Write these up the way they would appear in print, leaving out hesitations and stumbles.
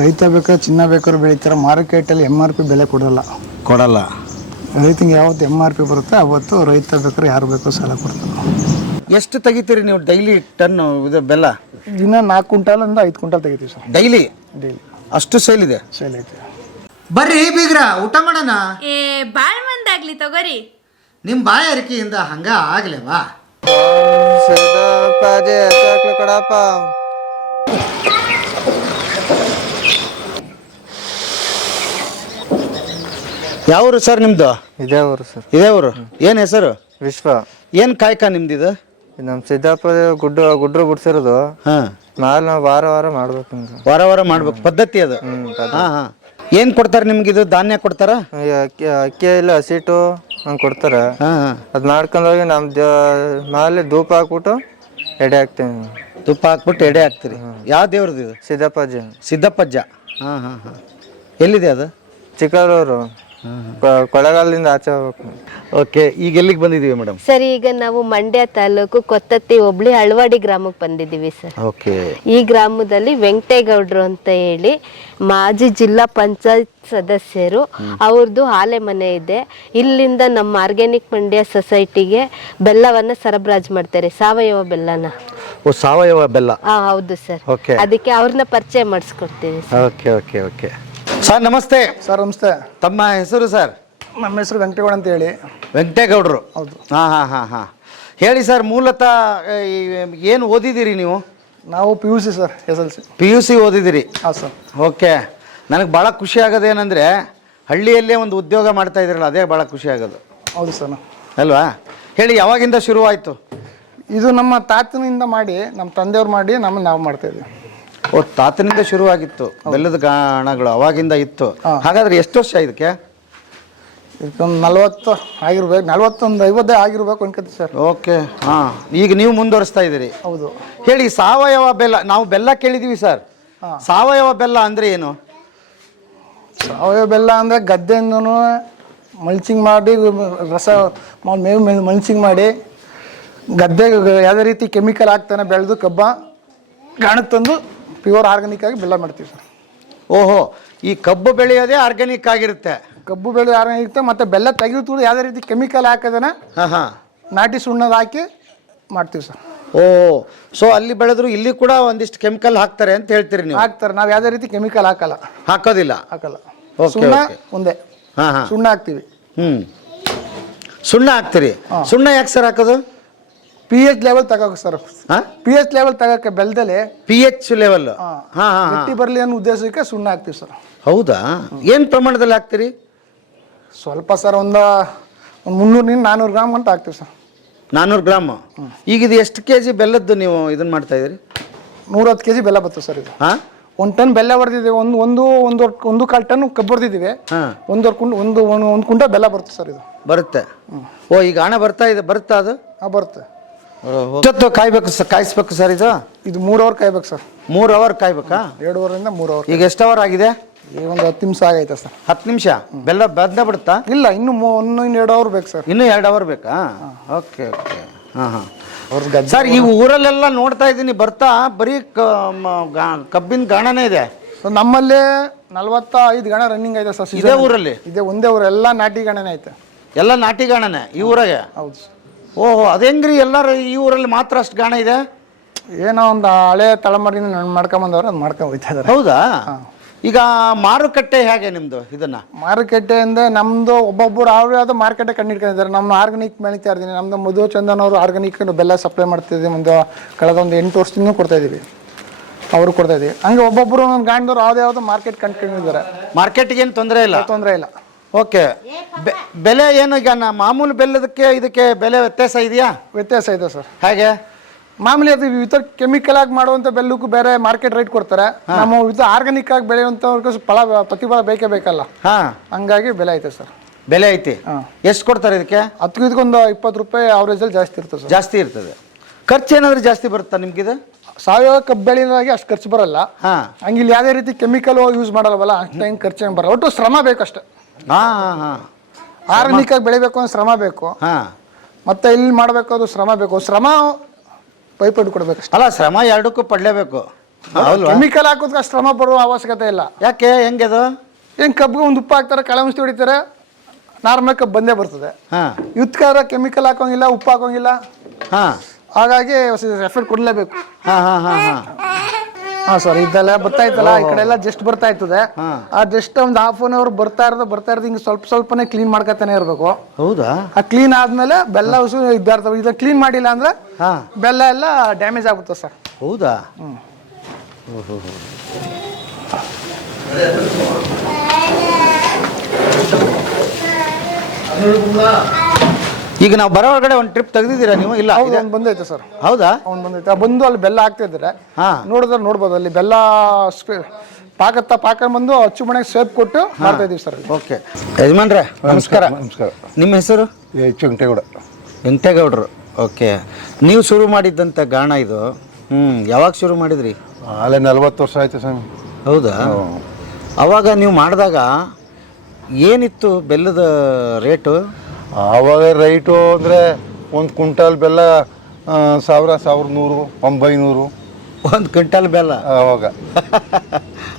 ರೈತ ಬೇಕಾದ್ರೆ ಚಿನ್ನ ಬೇಕಾದ್ರೆ ಬೆಳೀತಾರೆ, ಮಾರುಕಟ್ಟೆಯಲ್ಲಿ MRP ಬೆಲೆ ಕೊಡಲ್ಲ. ರೈತಂಗೆ ಯಾವತ್ತು MRP ಬರುತ್ತೆ ಅವತ್ತು ರೈತ ಬೇಕಾದ್ರೆ ಯಾರು ಬೇಕೋ ಸಾಲ ಕೊಡ್ತಾರೆ. ಎಷ್ಟು ತೆಗಿತೀರಿ ನೀವು ಡೈಲಿ ಟನ್ ಇದು ಬೆಲ್ಲ? ದಿನ 4 ಕ್ವಿಂಟಾಲಿಂದ 5 ಕ್ವಿಂಟಾಲ್ ತೆಗಿತೀವಿ ಸರ್. ಡೈಲಿ ಡೈಲಿ ಅಷ್ಟು ಸೇಲ್ ಇದೆ? ಸೇಲ್ ಐತೆ. ಬರ್ರಿ ಬೀಗ್ರ ಊಟ ಮಾಡೋಣ. ಬಾಳ್ ಮಂದಾಗ್ಲಿ ತಗೋರಿ. ನಿಮ್ಮ ಬಾಯ ಅರಿಕೆಯಿಂದ ಹಂಗ ಆಗ್ಲೇವಾ? ಯಾವೂರು ಸರ್ ನಿಮ್ದು? ಇದೇ ಊರು ಸರ್. ಇದೇ ಊರು. ಏನು ಹೆಸರು? ವಿಶ್ವ. ಏನು ಕಾಯ್ಕ ನಿಮ್ದಿದು? ನಮ್ಮ ಸಿದ್ದಾಪುರ ಗುಡ್ರು ಬಿಡ್ಸಿರೋದು. ಹಾಂ, ಮಾಲ್ ನಾವು ವಾರ ಮಾಡ್ಬೇಕು. ವಾರ ಮಾಡ್ಬೇಕು ಪದ್ಧತಿ ಅದು. ಹಾಂ. ಏನು ಕೊಡ್ತಾರೆ ನಿಮ್ಗಿದು? ಧಾನ್ಯ ಕೊಡ್ತಾರ? ಅಕ್ಕಿ ಇಲ್ಲ ಹಸಿಟ್ಟು ಹಂಗೆ ಕೊಡ್ತಾರ. ಹಾಂ. ಅದು ಮಾಡ್ಕೊಂಡೋಗಿ ನಮ್ಮ ಮಾಲೆ ಧೂಪ ಹಾಕ್ಬಿಟ್ಟು ಎಡೆ ಹಾಕ್ತೇವೆ. ತುಪ್ಪ ಹಾಕ್ಬಿಟ್ಟು ಎಡೆ ಹಾಕ್ತೀರಿ? ಯಾವ ದೇವ್ರದ್ದು ಇದು? ಸಿದ್ದಪ್ಪಾಜಿ. ಸಿದ್ದಪ್ಪಜ್ಜ. ಹಾಂ. ಎಲ್ಲಿದೆ ಅದು? ಚಿಕ್ಕದೂರು. ಕೊಳ್ಳೇಗಾಲದಿಂದ ಆಚೆ ಹೋಗ್ಬೇಕು. ಓಕೆ, ಈಗ ಎಲ್ಲಿಗೆ ಬಂದಿದ್ದೀವಿ ಮೇಡಮ್? ಸರ್, ಈಗ ನಾವು ಮಂಡ್ಯ ತಾಲೂಕು ಕೊತ್ತತ್ತಿ ಹೋಬಳಿ ಅಳವಾಡಿ ಗ್ರಾಮಕ್ಕೆ ಬಂದಿದ್ದೀವಿ ಸರ್. ಓಕೆ. ಈ ಗ್ರಾಮದಲ್ಲಿ ವೆಂಕಟೇಗೌಡರು ಅಂತ ಹೇಳಿ ಮಾಜಿ ಜಿಲ್ಲಾ ಪಂಚಾಯತ್ ಸದಸ್ಯರು, ಅವ್ರದ್ದು ಆಲೆ ಮನೆ ಇದೆ. ಇಲ್ಲಿಂದ ನಮ್ಮ ಆರ್ಗ್ಯಾನಿಕ್ ಮಂಡ್ಯ ಸೊಸೈಟಿಗೆ ಬೆಲ್ಲವನ್ನ ಸರಬರಾಜು ಮಾಡ್ತಾರೆ, ಸಾವಯವ ಬೆಲ್ಲನ. ಓ, ಸಾವಯವ ಬೆಲ್ಲ. ಹೌದು ಸರ್. ಓಕೆ. ಅದಕ್ಕೆ ಅವ್ರನ್ನ ಪರಿಚಯ ಮಾಡಿಸ್ಕೊಡ್ತೀವಿ ಸರ್. ಓಕೆ. ಸರ್ ನಮಸ್ತೆ. ಸರ್ ನಮಸ್ತೆ. ತಮ್ಮ ಹೆಸರು ಸರ್? ನಮ್ಮ ಹೆಸರು ವೆಂಕಟೇಗೌಡ ಅಂತ ಹೇಳಿ. ವೆಂಕಟೇಗೌಡರು. ಹೌದು. ಹಾಂ. ಹೇಳಿ ಸರ್, ಮೂಲತಃ ಏನು ಓದಿದ್ದೀರಿ ನೀವು? ನಾವು PUC ಸರ್, SLC. PUC ಓದಿದ್ದೀರಿ? ಹಾಂ ಸರ್. ಓಕೆ. ನನಗೆ ಭಾಳ ಖುಷಿ ಆಗೋದೇನೆಂದರೆ ಹಳ್ಳಿಯಲ್ಲೇ ಒಂದು ಉದ್ಯೋಗ ಮಾಡ್ತಾ ಇದ್ದೀರಲ್ಲ, ಅದೇ ಭಾಳ ಖುಷಿ ಆಗೋದು. ಹೌದು ಸರ್. ಅಲ್ವಾ? ಹೇಳಿ, ಯಾವಾಗಿಂದ ಶುರುವಾಯಿತು ಇದು? ನಮ್ಮ ತಾತನಿಂದ ಮಾಡಿ, ನಮ್ಮ ತಂದೆಯವ್ರು ಮಾಡಿ, ನಾವು ಮಾಡ್ತಾಯಿದ್ವಿ. ಓ, ತಾತನಿಂದ ಶುರುವಾಗಿತ್ತು ಬೆಲ್ಲದ ಗಾಣಗಳು, ಅವಾಗಿಂದ ಇತ್ತು. ಹಾಗಾದ್ರೆ ಎಷ್ಟು ವರ್ಷ ಇದಕ್ಕೆ? ಇದಕ್ಕೊಂದು 40 ಆಗಿರ್ಬೇಕು, 40-50 ಆಗಿರ್ಬೇಕು ಅನ್ಕೋತೀವಿ ಸರ್. ಓಕೆ. ಹಾಂ, ಈಗ ನೀವು ಮುಂದುವರಿಸ್ತಾ ಇದ್ದೀರಿ? ಹೌದು. ಹೇಳಿ, ಸಾವಯವ ಬೆಲ್ಲ, ನಾವು ಬೆಲ್ಲ ಕೇಳಿದ್ದೀವಿ ಸರ್. ಸಾವಯವ ಬೆಲ್ಲ ಅಂದರೆ ಏನು? ಸಾವಯವ ಬೆಲ್ಲ ಅಂದರೆ ಗದ್ದೆಯಿಂದನೂ ಮಲ್ಚಿಂಗ್ ಮಾಡಿ, ರಸ ಮೇವು ಮಲ್ಚಿಂಗ್ ಮಾಡಿ, ಗದ್ದೆಗೆ ಯಾವುದೇ ರೀತಿ ಕೆಮಿಕಲ್ ಹಾಕ್ತಾನೆ ಬೆಳೆದು ಗಾಣಕ್ಕೆ ತಂದು ಪ್ಯೂರ್ ಆರ್ಗ್ಯಾನಿಕ್ ಆಗಿ ಬೆಲ್ಲ ಮಾಡ್ತೀವಿ ಸರ್. ಓಹೋ, ಈ ಕಬ್ಬು ಬೆಳೆಯೋದೇ ಆರ್ಗ್ಯಾನಿಕ್ ಆಗಿರುತ್ತೆ? ಕಬ್ಬು ಬೆಳೆ ಆರ್ಗ್ಯಾನಿಕ್ ಇರುತ್ತೆ. ಮತ್ತು ಬೆಲ್ಲ ತೆಗೆದು ಯಾವುದೇ ರೀತಿ ಕೆಮಿಕಲ್ ಹಾಕೋದನ್ನ ನಾಟಿ ಸುಣ್ಣದ ಹಾಕಿ ಮಾಡ್ತೀವಿ ಸರ್. ಓ, ಸೊ ಅಲ್ಲಿ ಬೆಳೆದ್ರು ಇಲ್ಲಿ ಕೂಡ ಒಂದಿಷ್ಟು ಕೆಮಿಕಲ್ ಹಾಕ್ತಾರೆ ಅಂತ ಹೇಳ್ತೀರಿ ನೀವು? ಹಾಕ್ತಾರೆ. ನಾವು ಯಾವುದೇ ರೀತಿ ಕೆಮಿಕಲ್ ಹಾಕಲ್ಲ. ಹಾಕೋದಿಲ್ಲ? ಸುಣ್ಣ ಒಂದೇ. ಹಾಂ. ಸುಣ್ಣ ಹಾಕ್ತೀವಿ. ಸುಣ್ಣ ಹಾಕ್ತೀರಿ? ಸುಣ್ಣ ಯಾಕೆ ಸರ್ ಹಾಕೋದು? pH ಲೆವೆಲ್ ತಗೋಕೆ ಸರ್. pH ಲೆವೆಲ್ ತಗೋಕೆ ಬೆಲ್ಲದಲ್ಲಿ pH ಲೆವೆಲ್ ಗಟ್ಟಿ ಬರಲಿ ಅನ್ನೋ ಉದ್ದೇಶಕ್ಕೆ ಸುಣ್ಣ ಹಾಕ್ತೀವಿ ಸರ್. ಹೌದಾ? ಏನು ಪ್ರಮಾಣದಲ್ಲಿ ಹಾಕ್ತೀರಿ? ಸ್ವಲ್ಪ ಸರ್, ಒಂದು 300-400 ಗ್ರಾಮ್ ಅಂತ ಹಾಕ್ತೀವಿ ಸರ್. 400 ಗ್ರಾಮ್. ಈಗ ಇದು ಎಷ್ಟು kg ಬೆಲ್ಲದ್ದು ನೀವು ಇದನ್ನ ಮಾಡ್ತಾ ಇದ್ದೀರಿ? 110 kg ಬೆಲ್ಲ ಬರ್ತದೆ ಸರ್. ಇದು 1 ಟನ್ ಬೆಲ್ಲ ಹೊಡೆದಿದ್ದೀವಿ. ಒಂದು ಕಾಲು ಟನ್ ಕಬ್ಬು ಹೊಡೆದಿದ್ದೀವಿ. 1 ಕ್ವಿಂಟಲ್ ಬೆಲ್ಲ ಬರುತ್ತೆ ಸರ್. ಇದು ಬರುತ್ತೆ? ಓ, ಈಗ ಹಣ ಬರುತ್ತಾ ಅದು? ಬರುತ್ತೆ. ಎಷ್ಟೊತ್ತು ಕಾಯಿಸ್ಬೇಕು ಸರ್ ಇದು? ಇದು 3 ಅವರ್ ಕಾಯ್ಬೇಕು ಸರ್. 3 ಅವರ್ ಕಾಯ್ಬೇಕಾ? 2 ಅವರಿಂದ 3 ಅವರ್. ಈಗ ಎಷ್ಟು ಅವರ್ ಆಗಿದೆ? ಈಗ ಒಂದು 10 ನಿಮಿಷ ಆಗೈತೆ ಸರ್. 10 ನಿಮಿಷ ಬೆಲ್ಲ ಬಂದ ಬಿಡುತ್ತಾ? ಇಲ್ಲ, ಇನ್ನೂ 2 ಅವರ್ ಬೇಕು ಸರ್. ಇನ್ನೂ 2 ಅವರ್ ಬೇಕಾ? ಓಕೆ. ಹಾಂ. ಸರ್, ಈ ಊರಲ್ಲೆಲ್ಲ ನೋಡ್ತಾ ಇದ್ದೀನಿ ಬರ್ತಾ ಬರೀ ಕಬ್ಬಿನ ಗಾಣನೇ ಇದೆ. ನಮ್ಮಲ್ಲಿ 45 ಗಾಣ ರನ್ನಿಂಗ್ ಐತೆ ಸರ್. ಇದೇ ಊರಲ್ಲಿ? ಇದೇ ಒಂದೇ ಊರು. ಎಲ್ಲ ನಾಟಿ ಗಾಣನೇ ಐತೆ. ಎಲ್ಲ ನಾಟಿ ಗಾಣನೇ ಈ ಊರಾಗೆ? ಹೌದು. ಓಹೋ, ಅದೇಂಗ್ರಿ ಎಲ್ಲರೂ ಈ ಊರಲ್ಲಿ ಮಾತ್ರ ಅಷ್ಟು ಗಾಣ ಇದೆ? ಏನೋ ಒಂದು ಹಳೆ ತಲೆಮಾರಿನ ಮಾಡ್ಕೊಂಬಂದವ್ರು ಅದು ಮಾಡ್ಕೊಂಡು ಹೋಗ್ತಾ ಇದ್ದಾರೆ. ಹೌದಾ? ಈಗ ಮಾರುಕಟ್ಟೆ ಹೇಗೆ ನಿಮ್ದು? ಇದನ್ನ ಮಾರುಕಟ್ಟೆ ಅಂದ್ರೆ ನಮ್ದು ಒಬ್ಬೊಬ್ಬರು ಅವ್ರು ಯಾವ್ದೋ ಮಾರುಕಟ್ಟೆ ಕಂಡಿಡ್ಕೊಂಡಿದ್ದಾರೆ. ನಮ್ಮ ಆರ್ಗಾನಿಕ್ ಬೆಳೀತಾ ಇದ್ದೀನಿ. ನಮ್ದು ಮಧು ಚಂದನ್ ಅವರು ಆರ್ಗಾನಿಕ್ ಬೆಲ್ಲ ಸಪ್ಲೈ ಮಾಡ್ತಿದ್ದೀವಿ. ಕಳೆದ 8 ವರ್ಷದಿಂದ ಕೊಡ್ತಾ ಇದೀವಿ. ಅವರು ಕೊಡ್ತಾ ಇದೀವಿ. ಹಂಗೆ ಒಬ್ಬೊಬ್ಬರು ನನ್ನ ಗಾಂಡವ್ರು ಯಾವ್ದು ಮಾರ್ಕೆಟ್ ಕಂಡ್ಕೊಂಡಿದ್ದಾರೆ. ಮಾರ್ಕೆಟ್ಗೆ ಏನು ತೊಂದರೆ ಇಲ್ಲ? ಓಕೆ. ಬೆಲೆ ಏನು ಈಗ ಮಾಮೂಲು ಬೆಲ್ಲದಕ್ಕೆ ಇದಕ್ಕೆ ಬೆಲೆ ವ್ಯತ್ಯಾಸ ಇದೆಯಾ? ವ್ಯತ್ಯಾಸ ಇದೆ ಸರ್. ಹೇಗೆ? ಮಾಮೂಲಿ ಅದು ವಿತೌಟ್ ಕೆಮಿಕಲ್ ಆಗಿ ಮಾಡುವಂಥ ಬೆಲ್ಲಕ್ಕೂ ಬೇರೆ ಮಾರ್ಕೆಟ್ ರೇಟ್ ಕೊಡ್ತಾರೆ. ನಮ್ಮ ಆರ್ಗಾನಿಕ್ ಆಗಿ ಬೆಳೆಯುವಂಥವ್ರಿಗೆ ಪ್ರತಿಫಲ ಬೇಕೇ ಬೇಕಲ್ಲ. ಹಂಗಾಗಿ ಬೆಲೆ ಐತೆ ಸರ್. ಬೆಲೆ ಐತಿ? ಎಷ್ಟು ಕೊಡ್ತಾರೆ ಇದಕ್ಕೆ? ಇದಕ್ಕೊಂದು 20 ರೂಪಾಯಿ ಅವರೇಜಲ್ಲಿ ಜಾಸ್ತಿ ಇರ್ತದೆ ಸರ್. ಜಾಸ್ತಿ ಇರ್ತದೆ. ಖರ್ಚು ಏನಾದರೂ ಜಾಸ್ತಿ ಬರುತ್ತಾ ನಿಮ್ಗಿದು? ಸಾವಯವ ಕಬ್ಬು ಬೆಳೆಯೋದಾಗಿ ಅಷ್ಟು ಖರ್ಚು ಬರಲ್ಲ. ಹಂಗೆ ಇಲ್ಲಿ ಯಾವುದೇ ರೀತಿ ಕೆಮಿಕಲ್ ಯೂಸ್ ಮಾಡಲ್ವಲ್ಲ, ಅಷ್ಟು ಹೆಂಗೆ ಖರ್ಚು ಏನು ಬರಲ್ಲ. ಒಟ್ಟು ಶ್ರಮ ಬೇಕಷ್ಟೆ. ಆರ್ಗಾನಿಕ್ ಆಗಿ ಬೆಳಿಬೇಕು ಅಂದ್ರೆ ಶ್ರಮ ಬೇಕು. ಮತ್ತೆ ಇಲ್ಲಿ ಮಾಡಬೇಕು ಅದು ಶ್ರಮ ಬೇಕು. ಶ್ರಮ ಪೈಪೋಟಿ ಕೊಡ್ಬೇಕಷ್ಟೆ. ಅಲ್ಲ, ಶ್ರಮ ಎರಡಕ್ಕೂ ಪಡಲೇಬೇಕು. ಹೌದಾ? ಕೆಮಿಕಲ್ ಹಾಕೋದಕ್ಕೆ ಅಷ್ಟು ಶ್ರಮ ಪಡುವ ಅವಶ್ಯಕತೆ ಇಲ್ಲ. ಯಾಕೆ ಹೆಂಗೆ ಅದು? ಏನು ಕಬ್ಬಿಗೆ ಒಂದು ಉಪ್ಪು ಹಾಕ್ತಾರೆ, ಕಳೆ ಮುಸ್ತಿ ಹೊಡಿತಾರೆ, ನಾರ್ಮಲ್ ಕಬ್ಬು ಬಂದೇ ಬರ್ತದೆ. ಹಾಂ ಯುದ್ಧಕಾರ ಕೆಮಿಕಲ್ ಹಾಕೋಂಗಿಲ್ಲ, ಉಪ್ಪು ಹಾಕೋಂಗಿಲ್ಲ, ಹಾಂ ಹಾಗಾಗಿ ಎಫೆಕ್ಟ್ ಕೊಡಲೇಬೇಕು. ಹಾಂ ಹಾಂ ಹಾಂ ಹಾಂ ಹಾಂ ಸರ್, ಇದೆಲ್ಲ ಬರ್ತಾ ಇತ್ತಲ್ಲ ಈ ಕಡೆ ಎಲ್ಲ ಜಸ್ಟ್ ಬರ್ತಾ ಇರ್ತದೆ. ಆ ಜಸ್ಟ್ ಒಂದು ಹಾಫ್ ಅನ್ ಅವರ್ ಬರ್ತಾ ಇರೋದು ಹಿಂಗೆ ಸ್ವಲ್ಪನೇ ಕ್ಲೀನ್ ಮಾಡ್ಕೊತಾನೆ ಇರಬೇಕು. ಹೌದಾ? ಆ ಕ್ಲೀನ್ ಆದ್ಮೇಲೆ ಬೆಲ್ಲ ಉಸು ಇದ್ದಾರ್ತವೆ. ಇದನ್ನ ಕ್ಲೀನ್ ಮಾಡಿಲ್ಲ ಅಂದ್ರೆ ಹಾಂ ಬೆಲ್ಲ ಎಲ್ಲ ಡ್ಯಾಮೇಜ್ ಆಗುತ್ತೆ ಸರ್. ಹೌದಾ? ಓಹೋ. ಈಗ ನಾವು ಬರೋ ಒಳಗಡೆ ಒಂದು ಟ್ರಿಪ್ ತೆಗೆದಿದ್ದೀರಾ ನೀವು? ಇಲ್ಲ, ಒಂದು ಬಂದೈತೆ ಸರ್. ಹೌದಾ? ಅವ್ನು ಬಂದೈತೆ, ಬಂದು ಅಲ್ಲಿ ಬೆಲ್ಲ ಹಾಕ್ತಾ ಇದ್ದಾರೆ. ಹಾಂ, ನೋಡ್ಬೋದು ಅಲ್ಲಿ ಬೆಲ್ಲ ಪಾಕ ಬಂದು ಅಚ್ಚು ಮನೆಗೆ ಸೇಪ್ ಕೊಟ್ಟು ಮಾಡ್ತಾ ಇದೀವಿ ಸರ್. ಓಕೆ ಯಜಮಾನ್ರೆ, ನಮಸ್ಕಾರ. ನಮಸ್ಕಾರ. ನಿಮ್ಮ ಹೆಸರು? ವೆಂಕಟೇಗೌಡ. ವೆಂಕಟೇಗೌಡರು. ಓಕೆ, ನೀವು ಶುರು ಮಾಡಿದ್ದಂಥ ಗಾಣ ಇದು? ಯಾವಾಗ ಶುರು ಮಾಡಿದ್ರಿ? ಅಲ್ಲೇ 40 ವರ್ಷ ಆಯ್ತು ಸ್ವಾಮಿ. ಹೌದಾ? ಅವಾಗ ನೀವು ಮಾಡಿದಾಗ ಏನಿತ್ತು ಬೆಲ್ಲದ ರೇಟು? ಆವಾಗ ರೈಟು ಅಂದರೆ ಒಂದು ಕ್ವಿಂಟಾಲ್ ಬೆಲ್ಲ 1000, 1100, 900 ಒಂದು ಕ್ವಿಂಟಲ್ ಬೆಲ್ಲ ಆವಾಗ.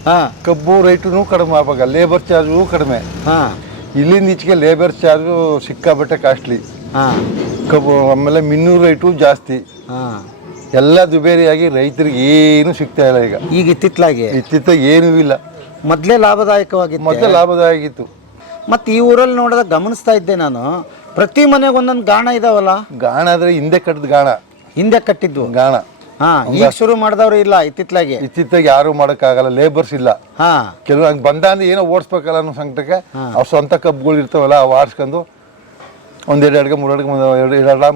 ಹಾಂ. ಕಬ್ಬು ರೈಟು ಕಡಿಮೆ, ಆವಾಗ ಲೇಬರ್ ಚಾರ್ಜು ಕಡಿಮೆ. ಹಾಂ ಇಲ್ಲಿಂದ ಈಚೆಗೆ ಲೇಬರ್ ಚಾರ್ಜು ಸಿಕ್ಕಾಬಟ್ಟೆ ಕಾಸ್ಟ್ಲಿ. ಹಾಂ. ಕಬ್ಬು ಆಮೇಲೆ ಮಿನ್ನೂರು ರೈಟು ಜಾಸ್ತಿ. ಹಾಂ. ಎಲ್ಲ ದುಬೇರಿಯಾಗಿ ರೈತರಿಗೆ ಏನೂ ಸಿಗ್ತಾ ಇಲ್ಲ ಈಗ ಇತ್ತಿತ್ತಲಾಗಿ. ಏನೂ ಇಲ್ಲ. ಮೊದಲೇ ಲಾಭದಾಯಕವಾಗಿತ್ತು. ಮೊದಲೇ ಲಾಭದಾಯಕ ಇತ್ತು. ಮತ್ತು ಈ ಊರಲ್ಲಿ ನೋಡಿದಾಗ ಗಮನಿಸ್ತಾ ಇದ್ದೆ ನಾನು, ಪ್ರತಿ ಮನೆಗೆ ಒಂದೊಂದು ಗಾಣ ಇದಾವಲ್ಲ. ಗಾಣ ಆದರೆ ಹಿಂದೆ ಕಟ್ಟಿದ ಗಾಣ, ಹಿಂದೆ ಕಟ್ಟಿದ್ವು ಗಾಣ. ಹಾಂ, ಈಗ ಶುರು ಮಾಡಿದವ್ರು ಇಲ್ಲ ಇತ್ತಿತ್ತಲಾಗಿ. ಇತ್ತಿತ್ತಾಗ ಯಾರು ಮಾಡೋಕ್ಕಾಗಲ್ಲ, ಲೇಬರ್ಸ್ ಇಲ್ಲ. ಹಾಂ. ಕೆಲವು ಹಂಗೆ ಬಂದ ಅಂದ್ರೆ ಏನೋ ಓಡಿಸ್ಬೇಕಲ್ಲ ಅನ್ನೋ ಸಂಕಟಕ್ಕೆ ಅವ್ರು ಸ್ವಂತ ಕಬ್ಬುಗಳು ಇರ್ತಾವಲ್ಲ, ಅವು ಆಡ್ಸ್ಕೊಂಡು ಒಂದೆರಡು ಅಡ್ಗೆ 3 ಅಡ್ಗೆ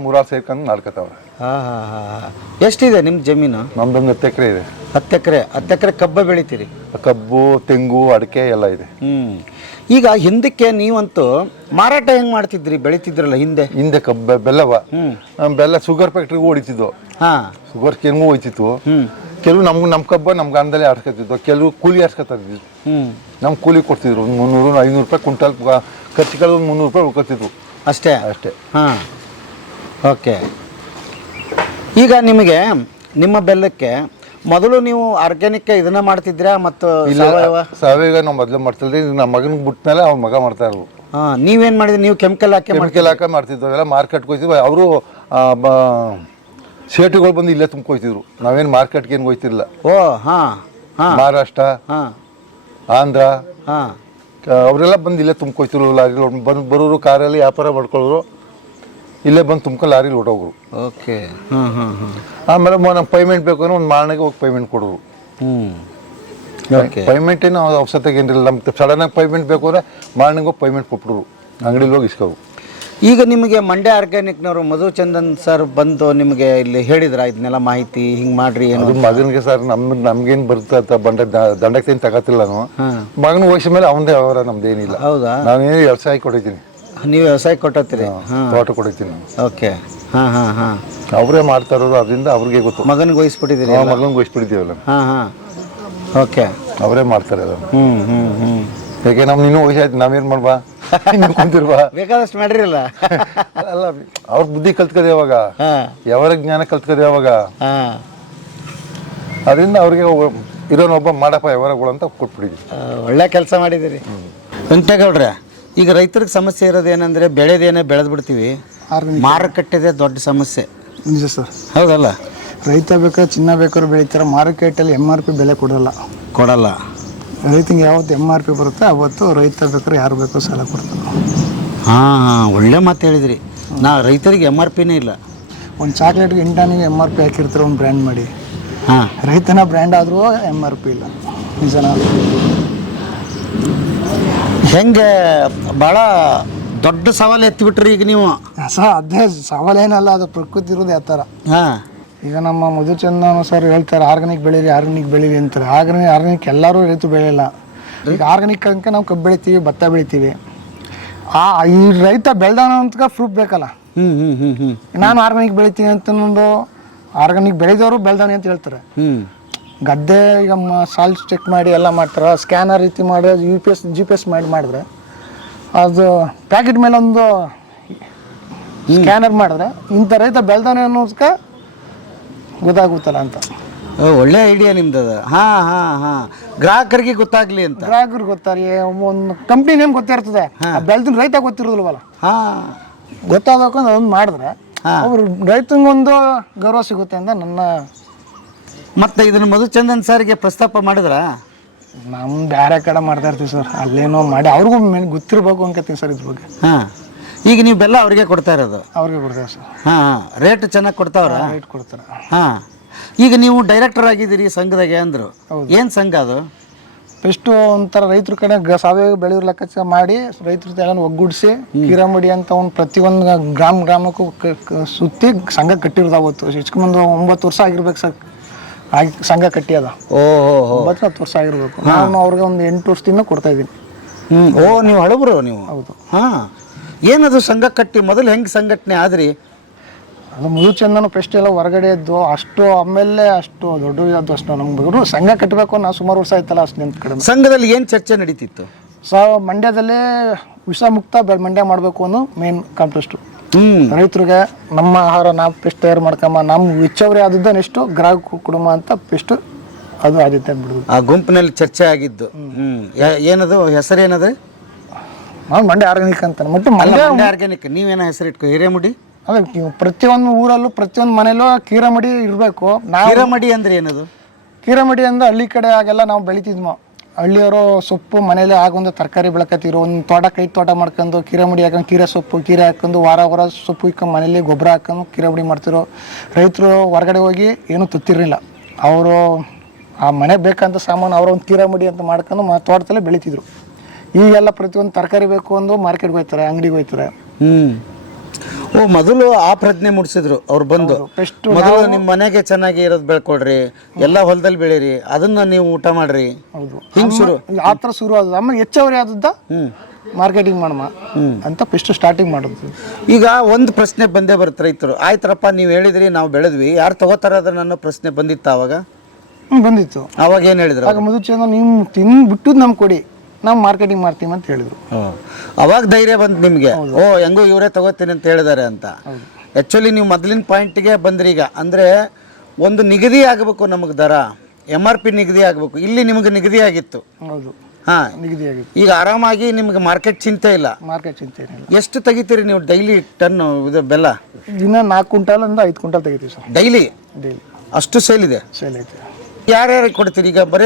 2 ಸೇರ್ಕೊಂಡು ಮಾಡ್ಕೊತಾವ್ರೆ. ಹಾಂ ಹಾಂ ಹಾಂ. ಎಷ್ಟಿದೆ ನಿಮ್ಮ ಜಮೀನು? ನಮ್ದೊಂದು 10 ಎಕರೆ ಇದೆ. 10 ಎಕರೆ. 10 ಎಕರೆ ಕಬ್ಬ ಬೆಳಿತೀರಿ? ಕಬ್ಬು, ತೆಂಗು, ಅಡಿಕೆ ಎಲ್ಲ ಇದೆ. ಈಗ ಹಿಂದಕ್ಕೆ ನೀವಂತೂ ಮಾರಾಟ ಹೆಂಗ್ ಮಾಡ್ತಿದ್ರಿ? ಬೆಳಿತಿದ್ರಲ್ಲ ಹಿಂದೆ ಕಬ್ಬು, ಬೆಲ್ಲವ. ಬೆಲ್ಲ ಶುಗರ್ ಫ್ಯಾಕ್ಟ್ರಿಗೂ ಹೊಡಿತಿದ್ವು. ಹಾಂ, ಶುಗರ್ ಕೇನ್ಗೂ ಹೋಯ್ತಿತ್ತು. ಕೆಲವು ನಮ್ಮ ಕಬ್ಬ ನಮ್ಮ ಗಾಣದಲ್ಲಿ ಆಡ್ಸ್ಕೊತಿದ್ವು, ಕೆಲವು ಕೂಲಿ ಆಡ್ಸ್ಕೊತಾ ಇದ್ವಿ. ನಮ್ಮ ಕೂಲಿ ಕೊಡ್ತಿದ್ರು, 300, 500 ರೂಪಾಯಿ ಕ್ವಿಂಟಲ್. ಖರ್ಚುಗಳು 300 ರೂಪಾಯಿ ಉಳ್ಕೊತಿದ್ವು ಅಷ್ಟೇ. ಹಾಂ. ಓಕೆ. ಈಗ ನಿಮಗೆ ನಿಮ್ಮ ಬೆಲ್ಲಕ್ಕೆ ಮೊದಲು ನೀವು ಆರ್ಗ್ಯಾನಿಕ್ ಇದನ್ನ ಮಾಡ್ತಿದ್ರಾ ಮತ್ತು ಸಾವಯವ ನಾವು ಮೊದಲು ಮಾಡ್ತಿದ್ರಿ. ನಮ್ಮ ಮಗನಿಗೆ ಬಿಟ್ಮೇಲೆ ಅವ್ನ ಮಗ ಮಾಡ್ತಾ ಇದ್ರು. ನೀವೇನು ಮಾಡಿದ್ರಿ? ನೀವು ಕೆಮಿಕಲ್ ಹಾಕಿ ಮಾಡ್ತಿದ್ವು. ಎಲ್ಲ ಮಾರ್ಕೆಟ್ಗೆ ಹೋಯ್ತಿದ್ವಿ. ಅವರು ಸೇಟುಗಳು ಬಂದು ಇಲ್ಲೇ ತುಂಬ್ಕೊಯ್ತಿದ್ರು. ನಾವೇನು ಮಾರ್ಕೆಟ್ಗೆ ಏನು ಹೋಯ್ತಿರ್ಲಿಲ್ಲ. ಓ ಹಾಂ ಹಾಂ. ಮಹಾರಾಷ್ಟ್ರ, ಆಂಧ್ರ ಹಾಂ, ಅವರೆಲ್ಲ ಬಂದು ಇಲ್ಲೇ ತುಂಬ್ಕೊಯ್ತಿರು. ಲಾರಿ ಬಂದು ಬರೋರು, ಕಾರಲ್ಲಿ ವ್ಯಾಪಾರ ಮಾಡ್ಕೊಳ್ಳೋರು, ಇಲ್ಲೇ ಬಂದು ತುಂಬ್ಕೊಂಡು ಲಾರಿಲಿ ಹೊಟ್ಟೋಗ್ರು. ಓಕೆ. ಆಮೇಲೆ ನಮ್ಗೆ ಪೇಮೆಂಟ್ ಬೇಕು ಅಂದ್ರೆ ಒಂದು ಮಾರನೆಗೆ ಹೋಗಿ ಪೇಮೆಂಟ್ ಕೊಡೋರು. ಪೇಮೆಂಟ್ ಏನು ಅವಶ್ಯಕತೆ ಏನಿಲ್ಲ. ನಮ್ಗೆ ಸಡನ್ನಾಗಿ ಪೇಮೆಂಟ್ ಬೇಕು ಅಂದರೆ ಮಾರನೆಗೆ ಹೋಗಿ ಪೇಮೆಂಟ್ ಕೊಟ್ಬಿಡ್ರು, ಅಂಗಡಿಲಿ ಹೋಗಿ ಇಸ್ಕೋವು. ಈಗ ನಿಮಗೆ ಮಂಡ್ಯ ಆರ್ಗ್ಯಾನಿಕ್ನವರು ಮಧುಚಂದನ್ ಸರ್ ಬಂದು ನಿಮಗೆ ಇಲ್ಲಿ ಹೇಳಿದ್ರ ಇದನ್ನೆಲ್ಲ ಮಾಹಿತಿ ಹಿಂಗೆ ಮಾಡ್ರಿ ಏನು? ಮಗನಿಗೆ ಸರ್ ನಮ್ಗೇನು ಬರುತ್ತೆ ದಂಡಕ್ಕೆ ಏನು ತಗೋತಿಲ್ಲ ನಾನು. ಮಗನ ವಯಸ್ಸ ಮೇಲೆ ಅವನದೇ ಅವರ, ನಮ್ದೇನಿಲ್ಲ. ಹೌದಾ? ನಾನೇನು ವ್ಯವಸಾಯ ಕೊಟ್ಟಿದ್ದೀನಿ. ನೀವು ವ್ಯವಸಾಯ ಕೊಟ್ಟಿರಿ? ತೋಟ ಕೊಟ್ಟಿದ್ದೀನಿ ನಾನು. ಓಕೆ. ಹಾಂ ಹಾಂ ಹಾಂ. ಅವರೇ ಮಾಡ್ತಾ ಇರೋದು, ಅದರಿಂದ ಅವ್ರಿಗೆ ಗೊತ್ತು. ಮಗನಿಗೆ ವಹಿಸ್ಬಿಟ್ಟಿದ್ದೀರಿ? ಮಗನಿಗೆ ವಹಿಸ್ಬಿಟ್ಟಿದ್ದೀವಲ್ಲ. ಹಾಂ ಹಾಂ. ಓಕೆ. ಅವರೇ ಮಾಡ್ತಾರೆ ಅದು. ಹ್ಞೂ. ಯಾಕೆ ಇನ್ನೂ ವಯಸ್ಸಾಯ್ತು, ನಾವೇನು ಮಾಡ್ಬಾ, ಇನ್ನು ಕುಂತಿರ್ಬಾ, ಬೇಕಾದಷ್ಟು ಮಾಡಿರಲ್ಲ. ಅಲ್ಲ, ಅವ್ರ ಬುದ್ಧಿ ಕಲ್ತ್ಕದೆ ಯಾವಾಗ, ಯಾವಾಗ ಜ್ಞಾನ ಕಲ್ತ್ಕದೆ ಯಾವಾಗ. ಅದರಿಂದ ಅವ್ರಿಗೆ ಇರೋನೊಬ್ಬ ಮಾಡಪ್ಪ ಯಾವಾರಗಳು ಅಂತ ಕೊಟ್ಬಿಟ್ಟಿದ್ವಿ. ಒಳ್ಳೆ ಕೆಲಸ ಮಾಡಿದ್ದೀರಿ ವೆಂಕಟೇಗೌಡ್ರೆ. ಈಗ ರೈತರಿಗೆ ಸಮಸ್ಯೆ ಇರೋದೇನೆಂದರೆ ಬೆಳೆದೇನೇ ಬೆಳೆದು ಬಿಡ್ತೀವಿ, ಮಾರುಕಟ್ಟೆದೇ ದೊಡ್ಡ ಸಮಸ್ಯೆ. ನಿಜ ಸರ್. ಹೌದಲ್ಲ? ರೈತ ಬೇಕಾದ್ರೆ ಚಿನ್ನ ಬೇಕಾದ್ರೂ ಬೆಳಿತಾರೆ, ಮಾರುಕಟ್ಟೆಯಲ್ಲಿ MRP ಬೆಲೆ ಕೊಡಲ್ಲ. ರೈತಂಗೆ ಯಾವತ್ತು MRP ಬರುತ್ತೆ ಅವತ್ತು ರೈತ ಬೇಕಾದ್ರೆ ಯಾರು ಬೇಕೋ ಸಾಲ ಕೊಡ್ತಾರೆ. ಹಾಂ, ಒಳ್ಳೆ ಮಾತು ಹೇಳಿದ್ರಿ. ರೈತರಿಗೆ MRPನೇ ಇಲ್ಲ. ಒಂದು ಚಾಕ್ಲೇಟ್ಗೆ ಇಂಟಾನಿಗೆ MRP ಹಾಕಿರ್ತಾರೆ ಒಂದು ಬ್ರ್ಯಾಂಡ್ ಮಾಡಿ. ಹಾಂ, ರೈತನ ಬ್ರ್ಯಾಂಡ್ ಆದರೂ MRP ಇಲ್ಲ. ನಿಜನಾ? ಹೆಂಗೆ ಭಾಳ ದೊಡ್ಡ ಸವಾಲು ಎತ್ತಿಬಿಟ್ರಿ ಈಗ ನೀವು. ಸರ್ ಅದೇ ಸವಾಲೇನಲ್ಲ, ಅದು ಪ್ರಕೃತಿ ಇರೋದು ಯಾವ ಥರ. ಹಾಂ. ಈಗ ನಮ್ಮ ಮಧುಚಂದನ್ ಸರ್ ಹೇಳ್ತಾರೆ ಆರ್ಗಾನಿಕ್ ಬೆಳೀರಿ ಅಂತಾರೆ. ಆರ್ಗಾನಿಕ್ ಎಲ್ಲರೂ ರೈತರು ಬೆಳೆಯಲ್ಲ. ಈಗ ಆರ್ಗಾನಿಕ್ ಅಂಕ ನಾವು ಕಬ್ಬು ಬೆಳಿತೀವಿ, ಭತ್ತ ಬೆಳಿತೀವಿ. ಈ ರೈತ ಬೆಳೆದಾನ ಅಂತ ಪ್ರೂಫ್ ಬೇಕಲ್ಲ. ನಾನು ಆರ್ಗಾನಿಕ್ ಬೆಳಿತೀನಿ ಅಂತ ಆರ್ಗಾನಿಕ್ ಬೆಳೆದವರು ಬೆಳೆದಾನೆ ಅಂತ ಹೇಳ್ತಾರೆ. ಗದ್ದೆ ಈಗ ಸಾಲ್ಟ್ ಚೆಕ್ ಮಾಡಿ ಎಲ್ಲ ಮಾಡ್ತಾರೆ, ಸ್ಕ್ಯಾನರ್ ರೀತಿ ಮಾಡಿ GPS ಮಾಡಿದ್ರೆ ಅದು ಪ್ಯಾಕೆಟ್ ಮೇಲೆ ಒಂದು ಸ್ಕ್ಯಾನರ್ ಮಾಡಿದ್ರೆ ಇಂಥ ರೈತ ಬೆಳೆದಾನೆ ಅನ್ನೋದಕ್ಕೆ ಗೊತ್ತಾಗುತ್ತಲ್ಲ ಅಂತ. ಒಳ್ಳೆ ಐಡಿಯಾ ನಿಮ್ದದ. ಹಾಂ ಹಾಂ ಹಾಂ, ಗ್ರಾಹಕರಿಗೆ ಗೊತ್ತಾಗ್ಲಿ ಅಂತ. ಗ್ರಾಹಕರಿಗೆ ಗೊತ್ತಾರೆ, ಒಂದು ಕಂಪ್ನಿ ನೇಮ್ ಗೊತ್ತಿರ್ತದೆ, ಬೆಳೆದ ರೈತ ಗೊತ್ತಿರೋದಿಲ್ವಲ್ಲ, ಹಾಂ, ಗೊತ್ತಾಗಬೇಕು ಅದೊಂದು ಮಾಡಿದ್ರೆ ಅವ್ರು ರೈತಂಗೊಂದು ಗೌರವ ಸಿಗುತ್ತೆ ಅಂತ ನನ್ನ. ಮತ್ತೆ ಇದನ್ನು ಮಧುಚಂದನ್ ಸರ್ಗೆ ಪ್ರಸ್ತಾಪ ಮಾಡಿದ್ರಾ? ನಮ್ಮ ಬೇರೆ ಕಡೆ ಮಾಡ್ತಾ ಇರ್ತೀವಿ ಸರ್, ಅಲ್ಲೇನೋ ಮಾಡಿ ಅವ್ರಿಗೂ ಗೊತ್ತಿರ್ಬೇಕು ಅನ್ಕೋತೀವಿ ಸರ್ ಇದ್ರ ಬಗ್ಗೆ. ಹಾಂ, ಈಗ ನೀವು ಬೆಲ್ಲ ಅವ್ರಿಗೆ ಕೊಡ್ತಾ ಇರೋದು? ಅವ್ರಿಗೆ ಕೊಡ್ತೇವೆ ಸರ್. ಹಾಂ, ರೇಟ್ ಚೆನ್ನಾಗಿ ಕೊಡ್ತಾವ್ರ? ರೇಟ್ ಕೊಡ್ತಾರೆ. ಹಾಂ, ಈಗ ನೀವು ಡೈರೆಕ್ಟರ್ ಆಗಿದ್ದೀರಿ ಸಂಘದಾಗೆ ಅಂದರು, ಏನು ಸಂಘ ಅದು? ಫಸ್ಟು ಒಂಥರ ರೈತರ ಕಡೆ ಸಾವಯವ ಬೆಳೆಯೋರ್ ಲೆಕ್ಕಾಚಾರ ಮಾಡಿ ರೈತರ ಎಲ್ಲ ಒಗ್ಗೂಡಿಸಿ ಕಿರಾಮಡಿ ಅಂತ ಒಂದು ಪ್ರತಿಯೊಂದು ಗ್ರಾಮಕ್ಕೂ ಸುತ್ತಿ ಸಂಘ ಕಟ್ಟಿರೋದಾವತ್ತು. ಹೆಚ್ಚು 9 ವರ್ಷ ಆಗಿರ್ಬೇಕು ಸರ್ ಆಗಿ ಸಂಘ ಕಟ್ಟಿ ಅದ. ಓಹೋ, 9-10 ವರ್ಷ ಆಗಿರ್ಬೇಕು. ನಾನು ಅವ್ರಿಗೆ ಒಂದು 8 ವರ್ಷದಿಂದ ಕೊಡ್ತಾ ಇದ್ದೀನಿ. ಓ, ನೀವು ಹಳಬರು ನೀವು? ಹೌದು. ಹಾಂ, ಏನದು ಸಂಘ ಕಟ್ಟಿ ಮೊದಲು ಹೆಂಗೆ ಸಂಘಟನೆ ಆದ್ರಿ? ಅದು ಮಧುಚಂದನ ಫಸ್ಟ್ ಎಲ್ಲ ಹೊರಗಡೆ ಇದ್ದು ಅಷ್ಟು, ಆಮೇಲೆ ಅಷ್ಟು ದೊಡ್ಡ ಅಷ್ಟು ನಮ್ಗೆ ಸಂಘ ಕಟ್ಟಬೇಕು. ನಾವು ಸುಮಾರು ವರ್ಷ ಆಯ್ತಲ್ಲ ಅಷ್ಟು ನಿಂತ ಕಡೆ. ಸಂಘದಲ್ಲಿ ಏನು ಚರ್ಚೆ ನಡೀತಿತ್ತು? ಮಂಡ್ಯದಲ್ಲೇ ವಿಷ ಮುಕ್ತ ಮಂಡ್ಯ ಮಾಡಬೇಕು ಅನ್ನೋ ಮೇನ್ ಕಾಂಪ್ಲೆಸ್ಟು. ಹ್ಮ್, ರೈತರಿಗೆ ನಮ್ಮ ಆಹಾರ ನಾವು ಪೆಸ್ಟ್ ತಯಾರು ಮಾಡ್ಕೊಂಬ, ನಮ್ಮ ಹೆಚ್ಚವರೇ ಆದದ್ದು ನೆಕ್ಸ್ಟು ಗ್ರಾಹಕ ಕುಟುಂಬ ಅಂತ ಪೆಸ್ಟ್ ಅದು ಆದಿತ್ಯ ಬಿಡುದು. ಆ ಗುಂಪಿನಲ್ಲಿ ಚರ್ಚೆ ಆಗಿದ್ದು. ಏನದು ಹೆಸರು ಏನದು? ನಾವು ಮಂಡ್ಯ ಆರ್ಗಾನಿಕ್ ಅಂತ. ಮತ್ತೆ ಮಂಡ್ಯ ಆರ್ಗ್ಯಾನಿಕ್. ನೀವೇನೋ ಹೆಸರು ಇಟ್ಕೊ, ಹಿರೇಮುಡಿ? ಅದೇ ಪ್ರತಿಯೊಂದು ಊರಲ್ಲೂ ಪ್ರತಿಯೊಂದು ಮನೇಲೂ ಕೀರಮಡಿ ಇರಬೇಕು. ಹಿರೇಮಡಿ ಅಂದ್ರೆ ಏನದು? ಕೀರಮಡಿ ಅಂದ್ರೆ ಹಳ್ಳಿ ಕಡೆ ಆಗೆಲ್ಲ ನಾವು ಬೆಳಿತಿದ್ವು. ಹಳ್ಳಿಯವರು ಸೊಪ್ಪು ಮನೇಲಿ ಆಗೊಂದು ತರಕಾರಿ ಬೆಳಕತ್ತಿರೋ, ಒಂದು ತೋಟ ಕೈ ತೋಟ ಮಾಡ್ಕೊಂಡು ಕೀರಮಡಿ ಹಾಕೊಂಡು ಕೀರೆ ಸೊಪ್ಪು ಕೀರೆ ಹಾಕೊಂಡು ವಾರ ಸೊಪ್ಪು ಇಕ್ಕೊಂಡು ಮನೇಲಿ ಗೊಬ್ಬರ ಹಾಕೊಂಡು ಕೀರಮಡಿ ಮಾಡ್ತಿರೋ. ರೈತರು ಹೊರಗಡೆ ಹೋಗಿ ಏನೂ ತತ್ತಿರಲಿಲ್ಲ. ಅವರು ಆ ಮನೆಗೆ ಬೇಕಂತ ಸಾಮಾನು ಅವರ ಒಂದು ಕೀರಮಡಿ ಅಂತ ಮಾಡ್ಕೊಂಡು ತೋಟದಲ್ಲೇ ಬೆಳಿತಿದ್ರು. ಈಗೆಲ್ಲ ಪ್ರತಿಯೊಂದು ತರಕಾರಿ ಬೇಕು ಒಂದು ಮಾರ್ಕೆಟ್ಗೆ ಹೋಗ್ತಾರೆ, ಅಂಗಡಿಗೆ ಹೋಗ್ತಾರೆ. ಓ, ಮೊದಲು ಆ ಪ್ರಜ್ಞೆ ಮೂಡಿಸಿದ್ರು ಅವ್ರು ಬಂದು. ಮೊದಲು ನಿಮ್ಮ ಮನೆಗೆ ಚೆನ್ನಾಗಿ ಇರೋದು ಬೆಳ್ಕೊಡ್ರಿ, ಎಲ್ಲ ಹೊಲದಲ್ಲಿ ಬೆಳೀರಿ, ಅದನ್ನ ನೀವು ಊಟ ಮಾಡ್ರಿ. ಹೌದು, ಹಿಂಗೆ ಶುರು ಆ ಥರ ಶುರು ಆದ. ಆಮೇಲೆ ಹೆಚ್ಚವರೇ ಆದದ್ದ ಮಾರ್ಕೆಟಿಂಗ್ ಮಾಡಮ್ಮ ಅಂತ ಫಸ್ಟ್ ಸ್ಟಾರ್ಟಿಂಗ್ ಮಾಡೋದು. ಈಗ ಒಂದು ಪ್ರಶ್ನೆ ಬಂದೇ ಬರುತ್ತೆ ರೈತರು. ಆಯ್ತರಪ್ಪ, ನೀವು ಹೇಳಿದ್ರಿ, ನಾವು ಬೆಳೆದ್ವಿ, ಯಾರು ತಗೋತಾರ ಅದನ್ನ ಅನ್ನೋ ಪ್ರಶ್ನೆ ಬಂದಿತ್ತು ಅವಾಗ? ಬಂದಿತ್ತು. ಅವಾಗ ಏನು ಹೇಳಿದ್ರು? ಆಗ ಮಧುಚಂದ್ರ ನೀವು ತಿಂದ್ಬಿಟ್ಟು ನಮ್ಗೆ ಕೊಡಿ, ನಾವು ಮಾರ್ಕೆಟಿಂಗ್ ಮಾಡ್ತೀವಿ ಅಂತ ಹೇಳಿದ್ರು. ಅವಾಗ ಧೈರ್ಯ ಬಂತು ನಿಮಗೆ, ಓ ಹೆಂಗೋ ಇವರೇ ತಗೋತೀನಿ ಅಂತ ಹೇಳಿದಾರೆ ಅಂತ. ಆ್ಯಕ್ಚುಲಿ ನೀವು ಮೊದಲಿನ ಪಾಯಿಂಟ್ಗೆ ಬಂದ್ರಿ. ಈಗ ಅಂದರೆ ಒಂದು ನಿಗದಿ ಆಗಬೇಕು ನಮಗೆ, ದರ MRP ನಿಗದಿ ಆಗಬೇಕು. ಇಲ್ಲಿ ನಿಮಗೆ ನಿಗದಿ ಆಗಿತ್ತು. ಹೌದು, ಹಾಂ, ನಿಗದಿ ಆಗಿತ್ತು. ಈಗ ಆರಾಮಾಗಿ ನಿಮಗೆ ಮಾರ್ಕೆಟ್ ಚಿಂತೆ ಇಲ್ಲ. ಮಾರ್ಕೆಟ್ ಚಿಂತೆ ಏನಿಲ್ಲ. ಎಷ್ಟು ತೆಗಿತೀರಿ ನೀವು ಡೈಲಿ ಟನ್ನು ಇದು ಬೆಲ್ಲ? ದಿನ 4 ಕ್ವಿಂಟಾಲಿಂದ 5 ಕ್ವಿಂಟಾಲ್ ತೆಗಿತೀವಿ ಸರ್ ಡೈಲಿ. ಡೈಲಿ ಅಷ್ಟು ಸೇಲ್ ಇದೆ? ಸೇಲ್ ಐತೆ. ಯಾರ್ಯಾರಿಗೆ ಕೊಡ್ತೀರಿ? ಈಗ ಬರೀ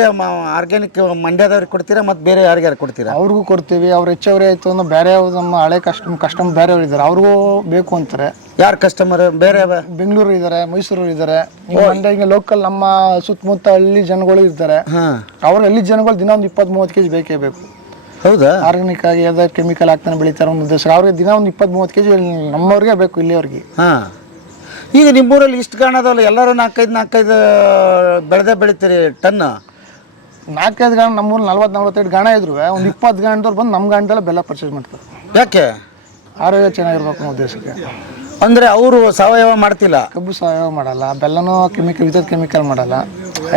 ಆರ್ಗ್ಯಾನಿಕ್ ಮಂಡ್ಯದವ್ರಿಗೆ ಕೊಡ್ತೀರಾ, ಮತ್ತು ಬೇರೆ ಯಾರ್ಯಾರು ಕೊಡ್ತೀರಾ? ಅವ್ರಿಗೂ ಕೊಡ್ತೀವಿ. ಅವ್ರು ಹೆಚ್ಚವರೇ ಆಯಿತು ಅಂದ್ರೆ ಬೇರೆ ನಮ್ಮ ಹಳೆ ಕಸ್ಟಮರ್ ಬೇರೆಯವ್ರು ಇದ್ದಾರೆ, ಅವ್ರಿಗೂ ಬೇಕು ಅಂತಾರೆ. ಯಾರು ಕಸ್ಟಮರ್? ಬೇರೆ ಬೆಂಗಳೂರು ಇದ್ದಾರೆ, ಮೈಸೂರು ಇದ್ದಾರೆ, ಮಂಡ್ಯ ಲೋಕಲ್ ನಮ್ಮ ಸುತ್ತಮುತ್ತ ಹಳ್ಳಿ ಜನಗಳು ಇರ್ತಾರೆ. ಅವ್ರ ಹಳ್ಳಿ ಜನಗಳು ದಿನ ಒಂದು 20-30 kg ಬೇಕೇ ಬೇಕು. ಹೌದಾ? ಆರ್ಗಾನಿಕ್ ಆಗಿ ಯಾವ್ದಾದ್ರು ಕೆಮಿಕಲ್ ಹಾಕ್ತಾನೆ ಬೆಳಿತಾರೆ ಒಂದು ಉದ್ದೇಶ. ಅವ್ರಿಗೆ ದಿನ ಒಂದು 20-30 kg ನಮ್ಮವ್ರಿಗೆ ಬೇಕು, ಇಲ್ಲಿಯವ್ರಿಗೆ. ಹಾಂ, ಈಗ ನಿಮ್ಮೂರಲ್ಲಿ ಇಷ್ಟು ಗಾಣದಲ್ಲ, ಎಲ್ಲರೂ 4-5 ಬೆಳೆದೇ ಬೆಳಿತೀರಿ ಟನ್ನು? 4-5 ಗಾಣ ನಮ್ಮೂರಲ್ಲಿ 40-45 ಗಾಣ ಇದ್ರು ಒಂದು 20 ಗಾಣದವ್ರು ಬಂದು ನಮ್ಮ ಗಾಣದಲ್ಲ ಬೆಲ್ಲ ಪರ್ಚೇಸ್ ಮಾಡ್ತಾರೆ. ಯಾಕೆ? ಆರೋಗ್ಯ ಚೆನ್ನಾಗಿರ್ಬೇಕು ಅನ್ನೋ ಉದ್ದೇಶಕ್ಕೆ. ಅಂದರೆ ಅವರು ಸಾವಯವ ಮಾಡ್ತಿಲ್ಲ? ಕಬ್ಬು ಸಾವಯವ ಮಾಡಲ್ಲ, ಬೆಲ್ಲನೂ ವಿತೌಟ್ ಕೆಮಿಕಲ್ ಮಾಡಲ್ಲ.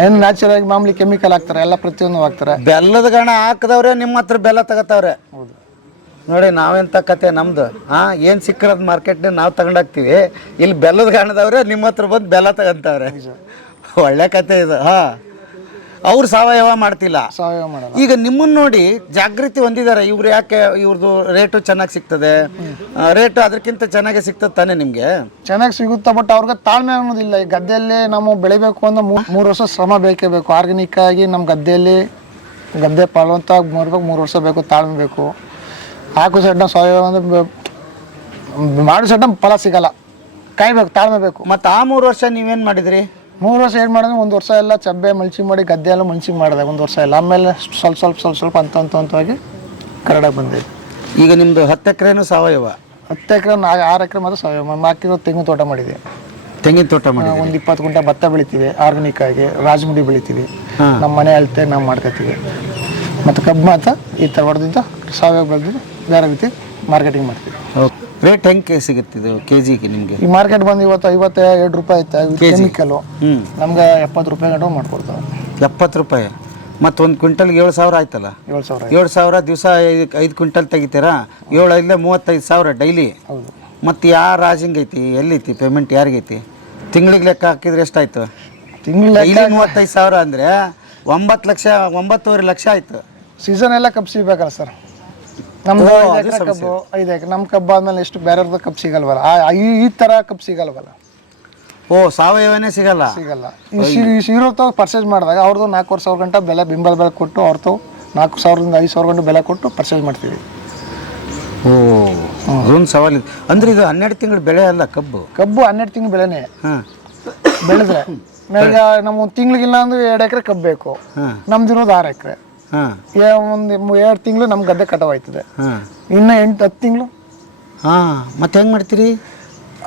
ಏನು ನ್ಯಾಚುರಲ್ ಆಗಿ ಮಾಮೂಲಿ ಕೆಮಿಕಲ್ ಹಾಕ್ತಾರೆ, ಎಲ್ಲ ಪ್ರತಿಯೊಂದು ಹಾಕ್ತಾರೆ. ಬೆಲ್ಲದ ಗಾಣ ಹಾಕಿದವ್ರೆ ನಿಮ್ಮ ಹತ್ರ ಬೆಲ್ಲ ತಗೋತಾವ್ರೆ. ಹೌದು ನೋಡಿ, ನಾವೆಂತ ಕತೆ ನಮ್ದು. ಏನು ಸಿಕ್ಕಿರೋದು ಮಾರ್ಕೆಟ್ನ ನಾವು ತಗೊಂಡೋಗ್ತೀವಿ, ಇಲ್ಲಿ ಬೆಲ್ಲದ ಗಾಣದವ್ರೆ ನಿಮ್ಮ ಹತ್ರ ಬಂದು ಬೆಲ್ಲ ತಗೊಂತವ್ರೆ. ಒಳ್ಳೆ ಕತೆ ಇದು. ಹಾಂ, ಅವ್ರು ಸಾವಯವ ಮಾಡ್ತಿಲ್ಲ, ಸಾವಯವ ಮಾಡಲ್ಲ. ಈಗ ನಿಮ್ಮನ್ನು ನೋಡಿ ಜಾಗೃತಿ ಹೊಂದಿದ್ದಾರೆ. ಇವ್ರು ಯಾಕೆ, ಇವ್ರದ್ದು ರೇಟು ಚೆನ್ನಾಗಿ ಸಿಗ್ತದೆ, ರೇಟು ಅದಕ್ಕಿಂತ ಚೆನ್ನಾಗಿ ಸಿಗ್ತದೆ ತಾನೇ ನಿಮಗೆ? ಚೆನ್ನಾಗಿ ಸಿಗುತ್ತೆ, ಬಟ್ ಅವ್ರಿಗೆ ತಾಳ್ಮೆ ಅನ್ನೋದಿಲ್ಲ. ಈ ಗದ್ದೆಯಲ್ಲಿ ನಾವು ಬೆಳಿಬೇಕು ಅಂದ್ರೆ 3 ವರ್ಷ ಶ್ರಮ ಬೇಕೇ ಬೇಕು. ಆರ್ಗ್ಯಾನಿಕ್ ಆಗಿ ನಮ್ಮ ಗದ್ದೆಯಲ್ಲಿ ಗದ್ದೆ ಫಲವಂತ ಮಾಡ್ಬೇಕು, 3 ವರ್ಷ ಬೇಕು, ತಾಳ್ಮೆ ಬೇಕು. ಹಾಕು ಸಡ್ಡ ಸಾವಯವ ಅಂದ್ರೆ ಮಾಡೋ ಸಡ್ಡ ಫಲ ಸಿಗಲ್ಲ, ಕಾಯ್ಬೇಕು, ತಾಳ್ಮೆ ಬೇಕು. ಮತ್ತು ಆ 3 ವರ್ಷ ನೀವೇನು ಮಾಡಿದ್ರಿ? 3 ವರ್ಷ ಏನು ಮಾಡಿದ್ರೆ 1 ವರ್ಷ ಎಲ್ಲ ಚಬ್ಬೆ ಮಲ್ಚಿಂಗ್ ಮಾಡಿ ಗದ್ದೆ ಎಲ್ಲ ಮಲ್ಚಿಂಗ್ ಮಾಡಿದೆ 1 ವರ್ಷ ಎಲ್ಲ. ಆಮೇಲೆ ಸ್ವಲ್ಪ ಹಂತವಾಗಿ ಕರಡಾಗಿ ಬಂದಿದೆ. ಈಗ ನಿಮ್ಮದು 10 ಎಕರೆನೂ ಸಾವಯವ? 10 ಎಕರೆ 6 ಎಕರೆ ಮಾತ್ರ ಸಾವಯವ. ಹಾಕಿರೋ ತೆಂಗಿನ ತೋಟ ಮಾಡಿದೆ. ತೆಂಗಿನ ತೋಟ ಮಾಡಿ ಒಂದು 20 ಗುಂಟೆ ಭತ್ತ ಬೆಳಿತೀವಿ, ಆರ್ಗಾನಿಕ್ ಆಗಿ ರಾಜಮುಡಿ ಬೆಳಿತೀವಿ. ನಮ್ಮ ಮನೆ ಅಳತೆ ನಾವು ಮಾಡ್ಕೊತೀವಿ. ಮತ್ತು ಕಬ್ಬು ಮಾತ್ರ ಈ ಥರ ಹೊಡೆದಿದ್ದು ಸಾವಯವ ಬೆಳೆದಿದ್ದು ಬೇರೆ ರೀತಿ ಮಾರ್ಕೆಟಿಂಗ್ ಮಾಡ್ತೀವಿ. ರೇಟ್ ಹೆಂಗೆ ಸಿಗುತ್ತೆ ಇದು ಕೆಜಿಗೆ ನಿಮಗೆ? ಈ ಮಾರ್ಕೆಟ್ ಬಂದು ಇವತ್ತು 52 ರೂಪಾಯಿ ಐತೆ ಕೆಮಿಕಲು. ನಮ್ಗೆ 70 ರೂಪಾಯಿ ಗಂಟು ಮಾಡ್ಕೊಡ್ತಾವೆ. 70 ರೂಪಾಯಿ? ಮತ್ತು 1 ಕ್ವಿಂಟಲ್ಗೆ 7,000 ಆಯ್ತಲ್ಲ? 7,000 ದಿವಸ 5 ಕ್ವಿಂಟಲ್ ತೆಗಿತೀರಾ? 7 ಇಲ್ಲ 35,000 ಡೈಲಿ. ಹೌದು. ಮತ್ತು ಯಾರು ರಾಜಿಂಗ್ ಐತಿ, ಎಲ್ಲೈತಿ ಪೇಮೆಂಟ್, ಯಾರಿಗೈತಿ? ತಿಂಗಳಿಗೆ ಲೆಕ್ಕ ಹಾಕಿದ್ರೆ ಎಷ್ಟಾಯ್ತು? ತಿಂಗ್ಳು ಇಲ್ಲಿ 35,000 ಅಂದರೆ 9 ಲಕ್ಷ 9.5 ಲಕ್ಷ ಆಯ್ತು. ಸೀಸನ್ ಎಲ್ಲ ಕಬ್ಬು ಸಿಗ್ಬೇಕಲ್ಲ ಸರ್. ನಮ್ದು ಓ, 5 ಅದು ಎಕರೆ ಸಮಸ್ಯೆ. ಕಬ್ಬು 5 ಎಕರೆ ನಮ್ಮ ಕಬ್ಬು ಆದ್ಮೇಲೆ ಎಷ್ಟು ಬೇರೆಯವ್ರದ್ದು ಕಬ್ಬು ಸಿಗಲ್ವಲ್ಲ, ಈ ಥರ ಕಬ್ಬು ಸಿಗಲ್ವಲ್ಲ. ಓ, ಸಾವಯವನೇ ಸಿಗಲ್ಲ. ಸಿಗಲ್ಲ. ಇರೋ ಪರ್ಚೇಸ್ ಮಾಡಿದಾಗ ಅವ್ರದ್ದು 4,000 ಗಂಟೆ ಬೆಲೆ ಬೆಂಬಲ ಬೆಲೆ ಕೊಟ್ಟು ಅವ್ರದ್ದು 4,000ದಿಂದ 5,000 ಗಂಟೆ ಬೆಲೆ ಕೊಟ್ಟು ಪರ್ಚೇಸ್ ಮಾಡ್ತೀವಿ. ಓ, ಅದೊಂದು ಸವಾಲಿದೆ. ಅಂದ್ರೆ ಇದು 12 ತಿಂಗಳು ಬೆಳೆ ಅಲ್ಲ ಕಬ್ಬು. 12 ತಿಂಗಳು ಬೆಳೆನೇ ಹಾಂ ಬೆಳೆದ್ರೆ ಈಗ ನಮ್ಮ 1 ತಿಂಗಳಿಗಿಲ್ಲ ಅಂದ್ರೆ 2 ಎಕರೆ ಕಬ್ಬು ಬೇಕು. ನಮ್ದಿರೋದು 6 ಎಕರೆ. ಹಾಂ ಒಂದು 2 ತಿಂಗಳು ನಮ್ಮ ಗದ್ದೆ ಕಟಾವಾಯ್ತದೆ. ಹಾಂ ಇನ್ನು 8-10 ತಿಂಗಳು ಹಾಂ ಮತ್ತೆ ಹೆಂಗೆ ಮಾಡ್ತೀರಿ?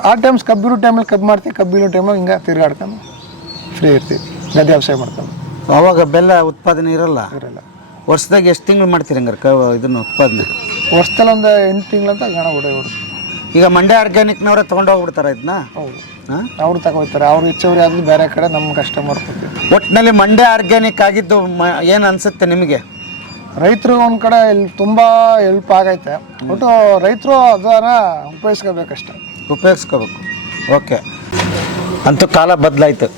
ಆ ಟೈಮ್ಸ್ ಕಬ್ಬಿರೋ ಟೈಮಲ್ಲಿ ಕಬ್ಬು ಮಾಡ್ತೀವಿ, ಕಬ್ಬಿರೋ ಟೈಮಲ್ಲಿ ಹಿಂಗೆ ತಿರುಗಾಡ್ಕೊಂಡು ಫ್ರೀ ಇರ್ತೀವಿ, ಗದ್ದೆ ವ್ಯವಸಾಯ ಮಾಡ್ಕೊಂಡು. ಅವಾಗ ಬೆಲ್ಲ ಉತ್ಪಾದನೆ ಇರಲ್ಲ. ಇರಲ್ಲ. ವರ್ಷದಾಗ ಎಷ್ಟು ತಿಂಗಳು ಮಾಡ್ತೀರಿ ಹಂಗಾರೆ ಇದನ್ನು ಉತ್ಪಾದನೆ? ವರ್ಷದಲ್ಲಿ ಒಂದು 8 ತಿಂಗಳಂತ ಗಣ ಹೊಡೆಯೋರು. ಈಗ ಮಂಡ್ಯ ಆರ್ಗ್ಯಾನಿಕ್ನವರೇ ತೊಗೊಂಡು ಹೋಗ್ಬಿಡ್ತಾರೆ ಇದನ್ನ? ಹೌದು, ಹಾಂ, ಅವ್ರು ತಗೋತಾರೆ. ಅವ್ರು ಹೆಚ್ಚುವರಿ ಆದ್ರೂ ಬೇರೆ ಕಡೆ ನಮ್ಮ ಕಸ್ಟಮರ್ ಕೊಡ್ತೀವಿ. ಒಟ್ಟಿನಲ್ಲಿ ಮಂಡ್ಯ ಆರ್ಗ್ಯಾನಿಕ್ ಆಗಿದ್ದು ಏನು ಅನಿಸುತ್ತೆ ನಿಮಗೆ? ರೈತರು ಒಂದು ಕಡೆ ಇಲ್ಲಿ ತುಂಬ ಹೆಲ್ಪ್ ಆಗೈತೆ. ಒಟ್ಟು ರೈತರು ಅದನ್ನ ಉಪಯೋಗಿಸ್ಕೋಬೇಕಷ್ಟೆ. ಉಪಯೋಗಿಸ್ಕೋಬೇಕು. ಓಕೆ, ಅಂತೂ ಕಾಲ ಬದಲಾಯ್ತು.